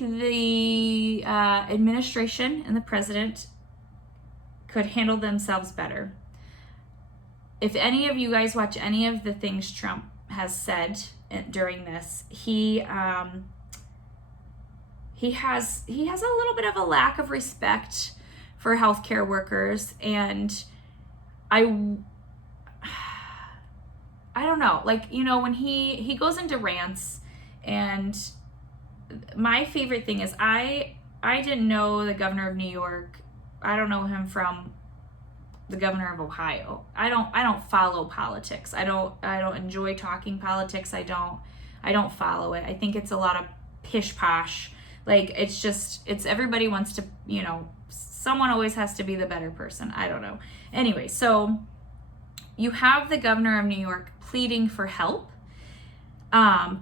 the administration and the president could handle themselves better. If any of you guys watch any of the things Trump has said during this, he has a little bit of a lack of respect for healthcare workers, and I don't know, like, you know, when he goes into rants. And my favorite thing is I didn't know the governor of New York. I don't know him from the governor of Ohio. I don't follow politics. I don't enjoy talking politics. I don't follow it. I think it's a lot of pish posh. Like, it's everybody wants to, you know, someone always has to be the better person. I don't know. Anyway, so you have the governor of New York pleading for help,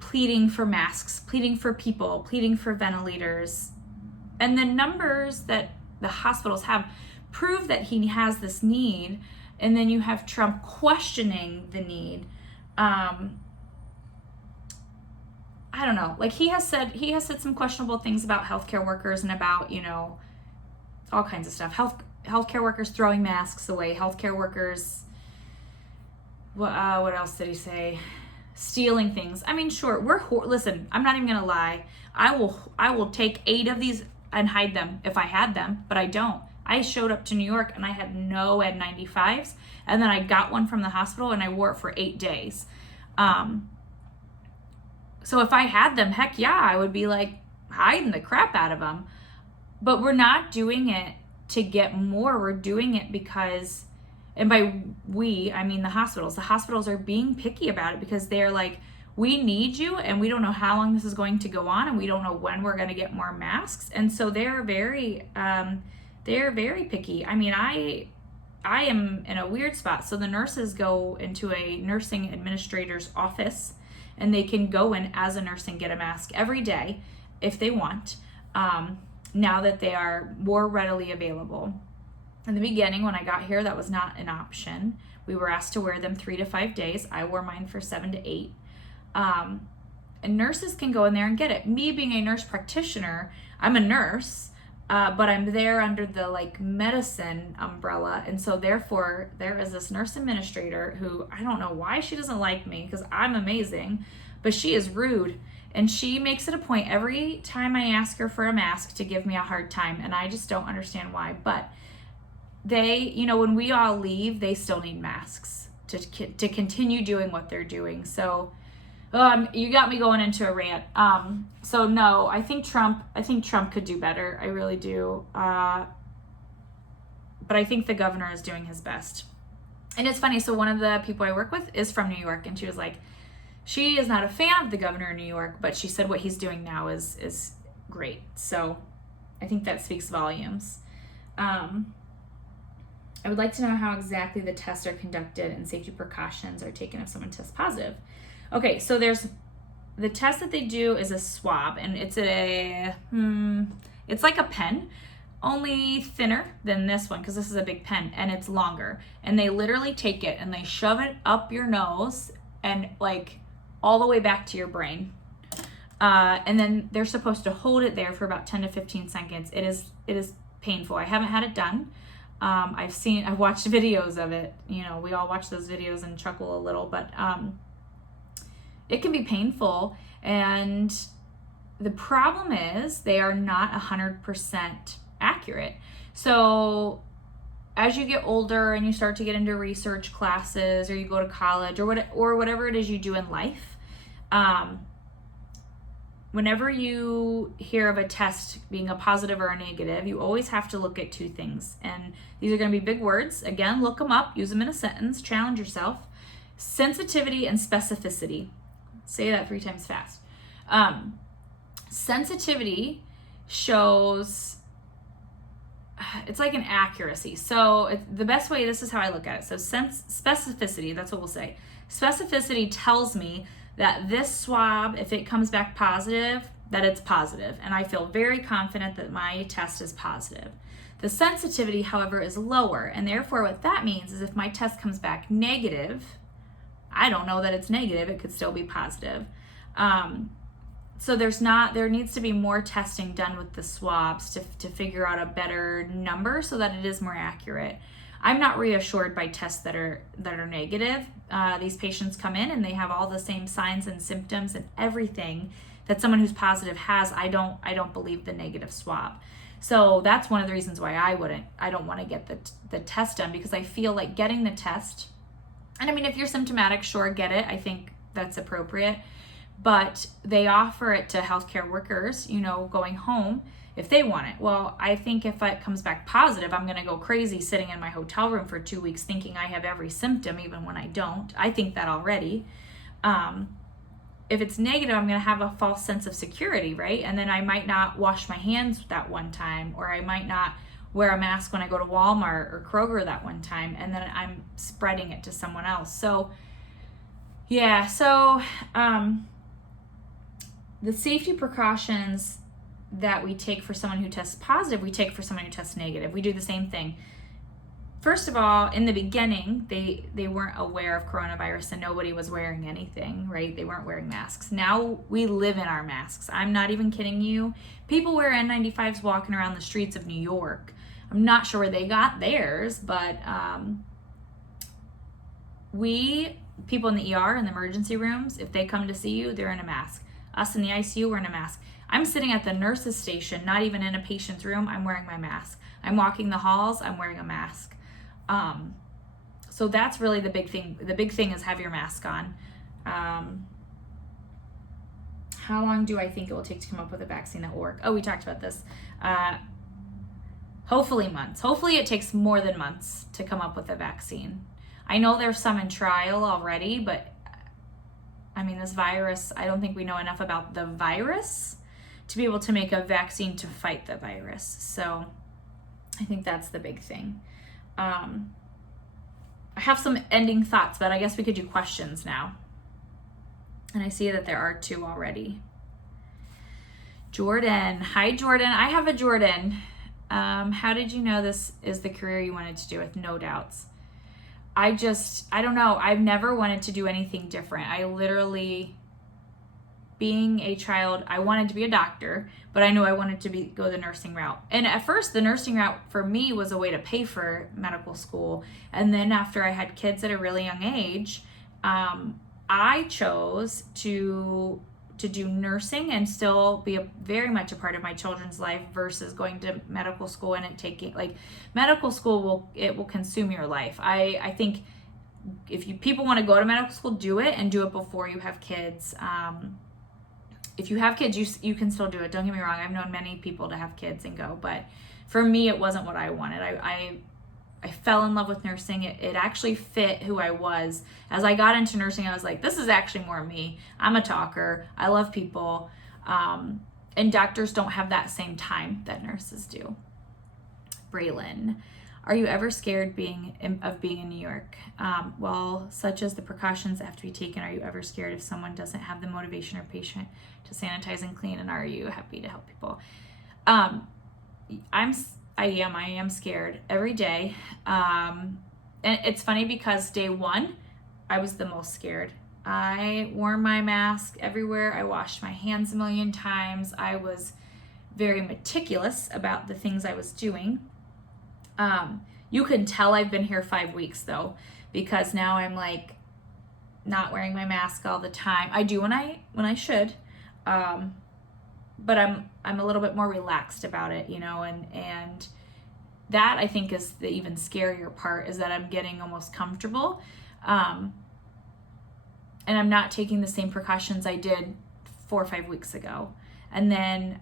pleading for masks, pleading for people, pleading for ventilators. And the numbers that the hospitals have prove that he has this need. And then you have Trump questioning the need. I don't know. Like, he has said some questionable things about healthcare workers and about, you know, all kinds of stuff. Healthcare workers throwing masks away. Healthcare workers. What else did he say? stealing things. I mean, sure, listen, I'm not even gonna lie. I will take 8 of these and hide them if I had them, but I don't. I showed up to New York and I had no N95s, and then I got one from the hospital and I wore it for 8 days. So if I had them, heck yeah, I would be like hiding the crap out of them. But we're not doing it to get more. We're doing it because, and by we, I mean the hospitals. The hospitals are being picky about it because they're like, we need you and we don't know how long this is going to go on and we don't know when we're going to get more masks. And so they're very picky. I mean, I am in a weird spot. So the nurses go into a nursing administrator's office and they can go in as a nurse and get a mask every day if they want, now that they are more readily available. In the beginning, when I got here, that was not an option. We were asked to wear them 3 to 5 days. I wore mine for 7 to 8. And nurses can go in there and get it. Me being a nurse practitioner, I'm a nurse, but I'm there under the like medicine umbrella. And so therefore there is this nurse administrator who, I don't know why she doesn't like me because I'm amazing, but she is rude. And she makes it a point every time I ask her for a mask to give me a hard time. And I just don't understand why. But they, you know, when we all leave, they still need masks to continue doing what they're doing. So you got me going into a rant. So no, I think Trump could do better. I really do. But I think the governor is doing his best. And it's funny. So one of the people I work with is from New York, and she was like, she is not a fan of the governor in New York, but she said what he's doing now is great. So I think that speaks volumes. I would like to know how exactly the tests are conducted and safety precautions are taken if someone tests positive. Okay, so there's the test that they do is a swab, and it's like a pen, only thinner than this one because this is a big pen and it's longer. And they literally take it and they shove it up your nose and like all the way back to your brain. And then they're supposed to hold it there for about 10 to 15 seconds. It is painful. I haven't had it done. I've watched videos of it. You know, we all watch those videos and chuckle a little, but it can be painful. And the problem is they are not 100% accurate. So as you get older and you start to get into research classes, or you go to college, or whatever it is you do in life, whenever you hear of a test being a positive or a negative, you always have to look at 2 things. And these are going to be big words. Again, look them up, use them in a sentence, challenge yourself. Sensitivity and specificity. Say that 3 times fast. Sensitivity shows, it's like an accuracy. So the best way, this is how I look at it. So specificity, that's what we'll say. Specificity tells me that this swab, if it comes back positive, that it's positive. And I feel very confident that my test is positive. The sensitivity, however, is lower. And therefore what that means is if my test comes back negative, I don't know that it's negative. It could still be positive. So there needs to be more testing done with the swabs to figure out a better number so that it is more accurate. I'm not reassured by tests that are negative. These patients come in and they have all the same signs and symptoms and everything that someone who's positive has. I don't believe the negative swab. So that's one of the reasons why I don't want to get the test done, because I feel like getting the test, and I mean, if you're symptomatic, sure, get it. I think that's appropriate. But they offer it to healthcare workers, you know, going home if they want it. Well, I think if it comes back positive, I'm going to go crazy sitting in my hotel room for 2 weeks thinking I have every symptom, even when I don't. I think that already. If it's negative, I'm going to have a false sense of security, right? And then I might not wash my hands that one time, or I might not wear a mask when I go to Walmart or Kroger that one time, and then I'm spreading it to someone else. So, yeah, the safety precautions that we take for someone who tests positive, we take for someone who tests negative. We do the same thing. First of all, in the beginning, they weren't aware of coronavirus and nobody was wearing anything, right? They weren't wearing masks. Now we live in our masks. I'm not even kidding you. People wear N95s walking around the streets of New York. I'm not sure where they got theirs, but we people in the ER and the emergency rooms, if they come to see you, they're in a mask. Us in the ICU, we're in a mask. I'm sitting at the nurse's station, not even in a patient's room, I'm wearing my mask. I'm walking the halls, I'm wearing a mask. So that's really the big thing. The big thing is have your mask on. How long do I think it will take to come up with a vaccine that will work? Oh, we talked about this. Hopefully months. Hopefully it takes more than months to come up with a vaccine. I know there's some in trial already, but I mean, this virus, I don't think we know enough about the virus to be able to make a vaccine to fight the virus. So I think that's the big thing. I have some ending thoughts, but I guess we could do questions now. And I see that there are 2 already. Jordan. Hi, Jordan. I have a Jordan. How did you know this is the career you wanted to do? With no doubts. I don't know. I've never wanted to do anything different. I literally, being a child, I wanted to be a doctor, but I knew I wanted to go the nursing route. And at first, the nursing route for me was a way to pay for medical school. And then after I had kids at a really young age, I chose to do nursing and still be very much a part of my children's life versus going to medical school and it taking, like, medical school will consume your life. I think if people want to go to medical school, do it, and do it before you have kids. If you have kids, you can still do it. Don't get me wrong. I've known many people to have kids and go, but for me, it wasn't what I wanted. I fell in love with nursing. It actually fit who I was. As I got into nursing, I was like, this is actually more me. I'm a talker. I love people. And doctors don't have that same time that nurses do. Braylon, are you ever scared of being in New York? Well, such as the precautions that have to be taken, are you ever scared if someone doesn't have the motivation or patience to sanitize and clean? And are you happy to help people? I am scared every day. And it's funny because day 1, I was the most scared. I wore my mask everywhere. I washed my hands a million times. I was very meticulous about the things I was doing. You can tell I've been here 5 weeks though, because now I'm like not wearing my mask all the time. I do when I should. But I'm a little bit more relaxed about it, and that I think is the even scarier part, is that I'm getting almost comfortable. And I'm not taking the same precautions I did 4 or 5 weeks ago. And then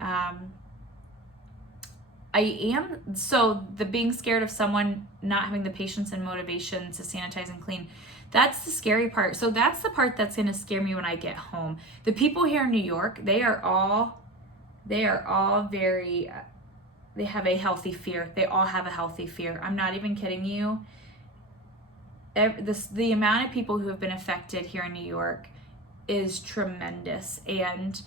so the being scared of someone not having the patience and motivation to sanitize and clean, that's the scary part. So that's the part that's going to scare me when I get home. The people here in New York, they are all very, they have a healthy fear. They all have a healthy fear. I'm not even kidding you. The amount of people who have been affected here in New York is tremendous. And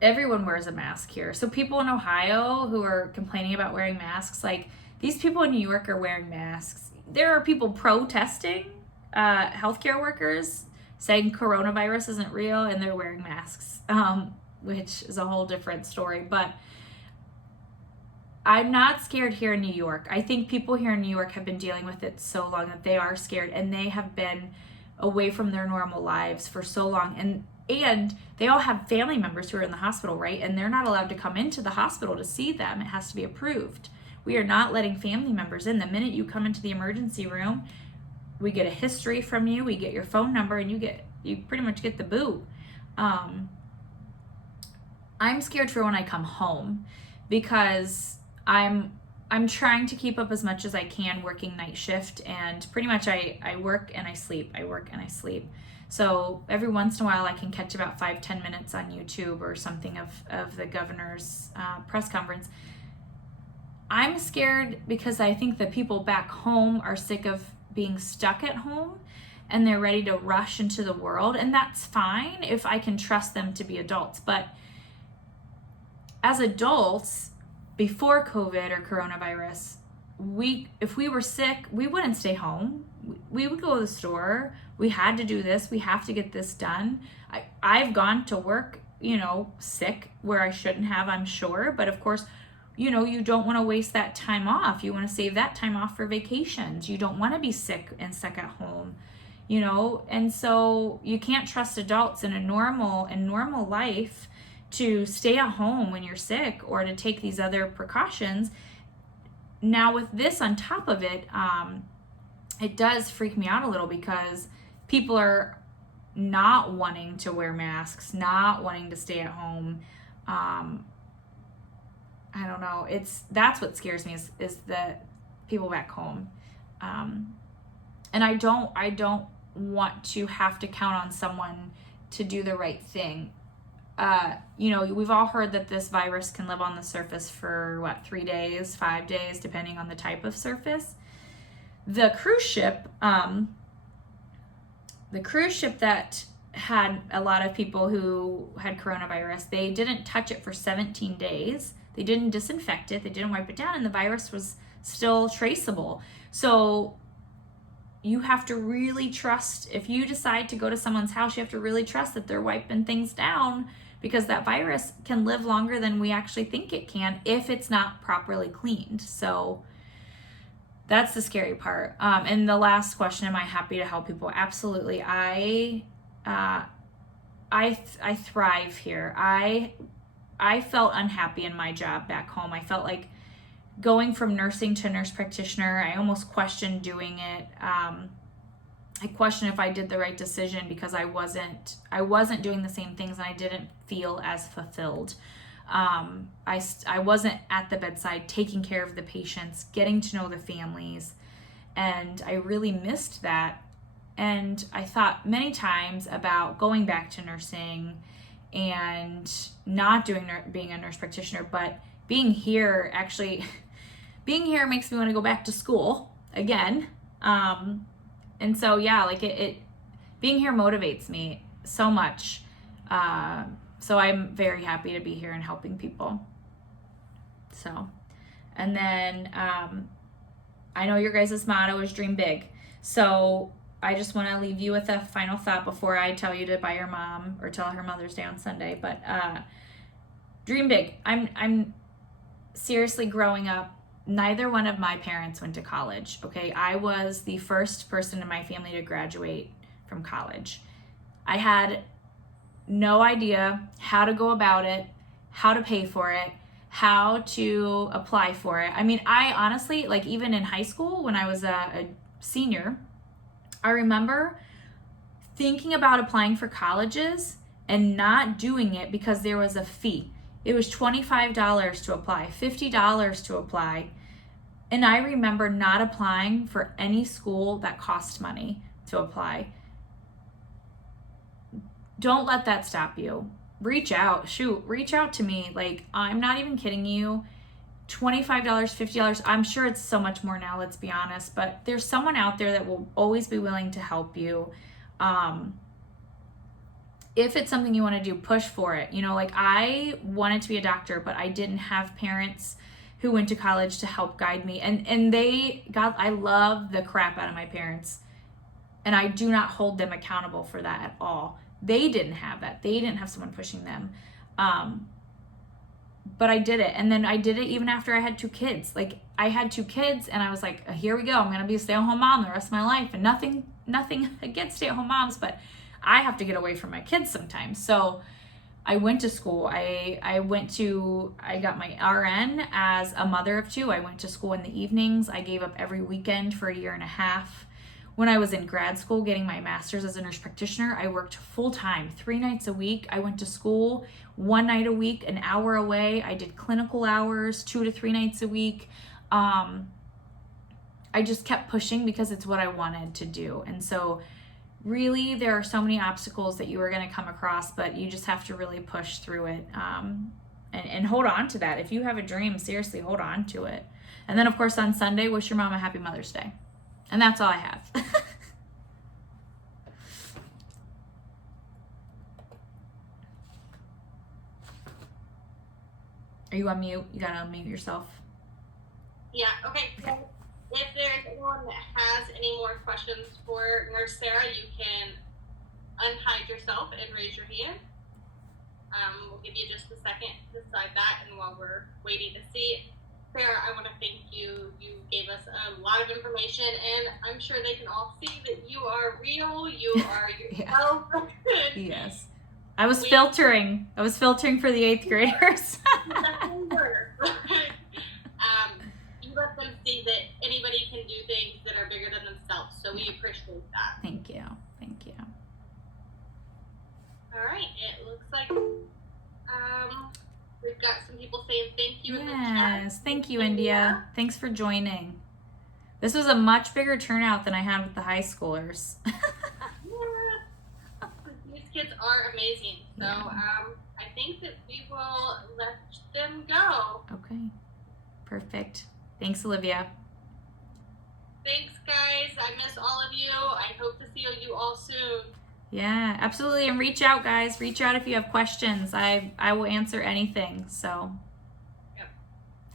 everyone wears a mask here. So people in Ohio who are complaining about wearing masks, like, these people in New York are wearing masks. There are people protesting, healthcare workers saying coronavirus isn't real, and they're wearing masks, which is a whole different story. But I'm not scared here in New York. I think people here in New York have been dealing with it so long that they are scared, and they have been away from their normal lives for so long. And they all have family members who are in the hospital, right? And they're not allowed to come into the hospital to see them. It has to be approved. We are not letting family members in. The minute you come into the emergency room, we get a history from you, we get your phone number, and you pretty much get the boot. I'm scared for when I come home, because I'm trying to keep up as much as I can working night shift, and pretty much I work and I sleep. I work and I sleep. So every once in a while I can catch about 5-10 minutes on YouTube or something of the governor's press conference. I'm scared because I think the people back home are sick of being stuck at home, and they're ready to rush into the world. And that's fine if I can trust them to be adults. But as adults, before COVID or coronavirus, if we were sick, we wouldn't stay home. We would go to the store. We had to do this. We have to get this done. I've gone to work, sick where I shouldn't have, I'm sure. But of course, you don't want to waste that time off. You want to save that time off for vacations. You don't want to be sick and stuck at home, and so you can't trust adults in normal life to stay at home when you're sick or to take these other precautions. Now with this on top of it, it does freak me out a little because people are not wanting to wear masks, not wanting to stay at home. I don't know. That's what scares me is the people back home. And I don't want to have to count on someone to do the right thing. We've all heard that this virus can live on the surface for 3 days, 5 days, depending on the type of surface. The cruise ship that had a lot of people who had coronavirus, they didn't touch it for 17 days. They didn't disinfect it. They didn't wipe it down, and the virus was still traceable. So you have to really trust, if you decide to go to someone's house, you have to really trust that they're wiping things down, because that virus can live longer than we actually think it can if it's not properly cleaned. So that's the scary part. And the last question, am I happy to help people? Absolutely. I thrive here. I felt unhappy in my job back home. I felt like going from nursing to nurse practitioner, I almost questioned doing it. I questioned if I did the right decision because I wasn't doing the same things, and I didn't feel as fulfilled. I wasn't at the bedside taking care of the patients, getting to know the families, and I really missed that. And I thought many times about going back to nursing and not being a nurse practitioner, but being here makes me want to go back to school again. And so being here motivates me so much. So I'm very happy to be here and helping people. So, and then I know your guys' motto is dream big. So I just want to leave you with a final thought before I tell you to buy your mom or tell her Mother's Day on Sunday. But dream big. I'm seriously, growing up, neither one of my parents went to college. Okay, I was the first person in my family to graduate from college. I had no idea how to go about it, how to pay for it, how to apply for it. I mean, I honestly, even in high school when I was a senior, I remember thinking about applying for colleges and not doing it because there was a fee. It was $25 to apply, $50 to apply. And I remember not applying for any school that cost money to apply. Don't let that stop you. Reach out to me. I'm not even kidding you. $25, $50, I'm sure it's so much more now, let's be honest, but there's someone out there that will always be willing to help you. If it's something you want to do, push for it. I wanted to be a doctor, but I didn't have parents who went to college to help guide me. And I love the crap out of my parents, and I do not hold them accountable for that at all. They didn't have that. They didn't have someone pushing them. But I did it. And then I did it even after I had 2 kids. I had 2 kids, and I was like, here we go. I'm going to be a stay-at-home mom the rest of my life. And nothing against stay-at-home moms, but I have to get away from my kids sometimes. So I went to school. I got my RN as a mother of 2. I went to school in the evenings. I gave up every weekend for a year and a half. When I was in grad school getting my master's as a nurse practitioner, I worked full-time, 3 nights a week. I went to school 1 night a week, an hour away. I did clinical hours 2 to 3 nights a week. I just kept pushing because it's what I wanted to do. And so really, there are so many obstacles that you are going to come across, but you just have to really push through it, and hold on to that. If you have a dream, seriously, hold on to it. And then, of course, on Sunday, wish your mom a happy Mother's Day. And that's all I have. Are you on mute? You gotta unmute yourself. Yeah, okay. So if there's anyone that has any more questions for Nurse Sarah, you can unhide yourself and raise your hand. We'll give you just a second to decide that, and while we're waiting to see, Sarah, I want to thank you. You gave us a lot of information, and I'm sure they can all see that you are real. You are yourself. Yes. I was filtering for the 8th graders. You let them see that anybody can do things that are bigger than themselves, so we appreciate that. Thank you. Thank you. All right, it looks like we've got some people saying thank you in the chat. Yes, thank you, India. Thanks for joining. This was a much bigger turnout than I had with the high schoolers. Yeah. These kids are amazing. So I think that we will let them go. Okay, perfect. Thanks, Olivia. Thanks, guys. I miss all of you. I hope to see you all soon. Yeah, absolutely. And reach out, guys. Reach out if you have questions. I will answer anything. So. Yep.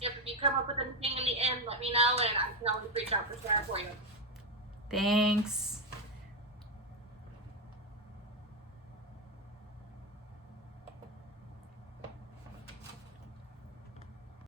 If you come up with anything in the end, let me know, and I can always reach out for Sarah for you. Thanks.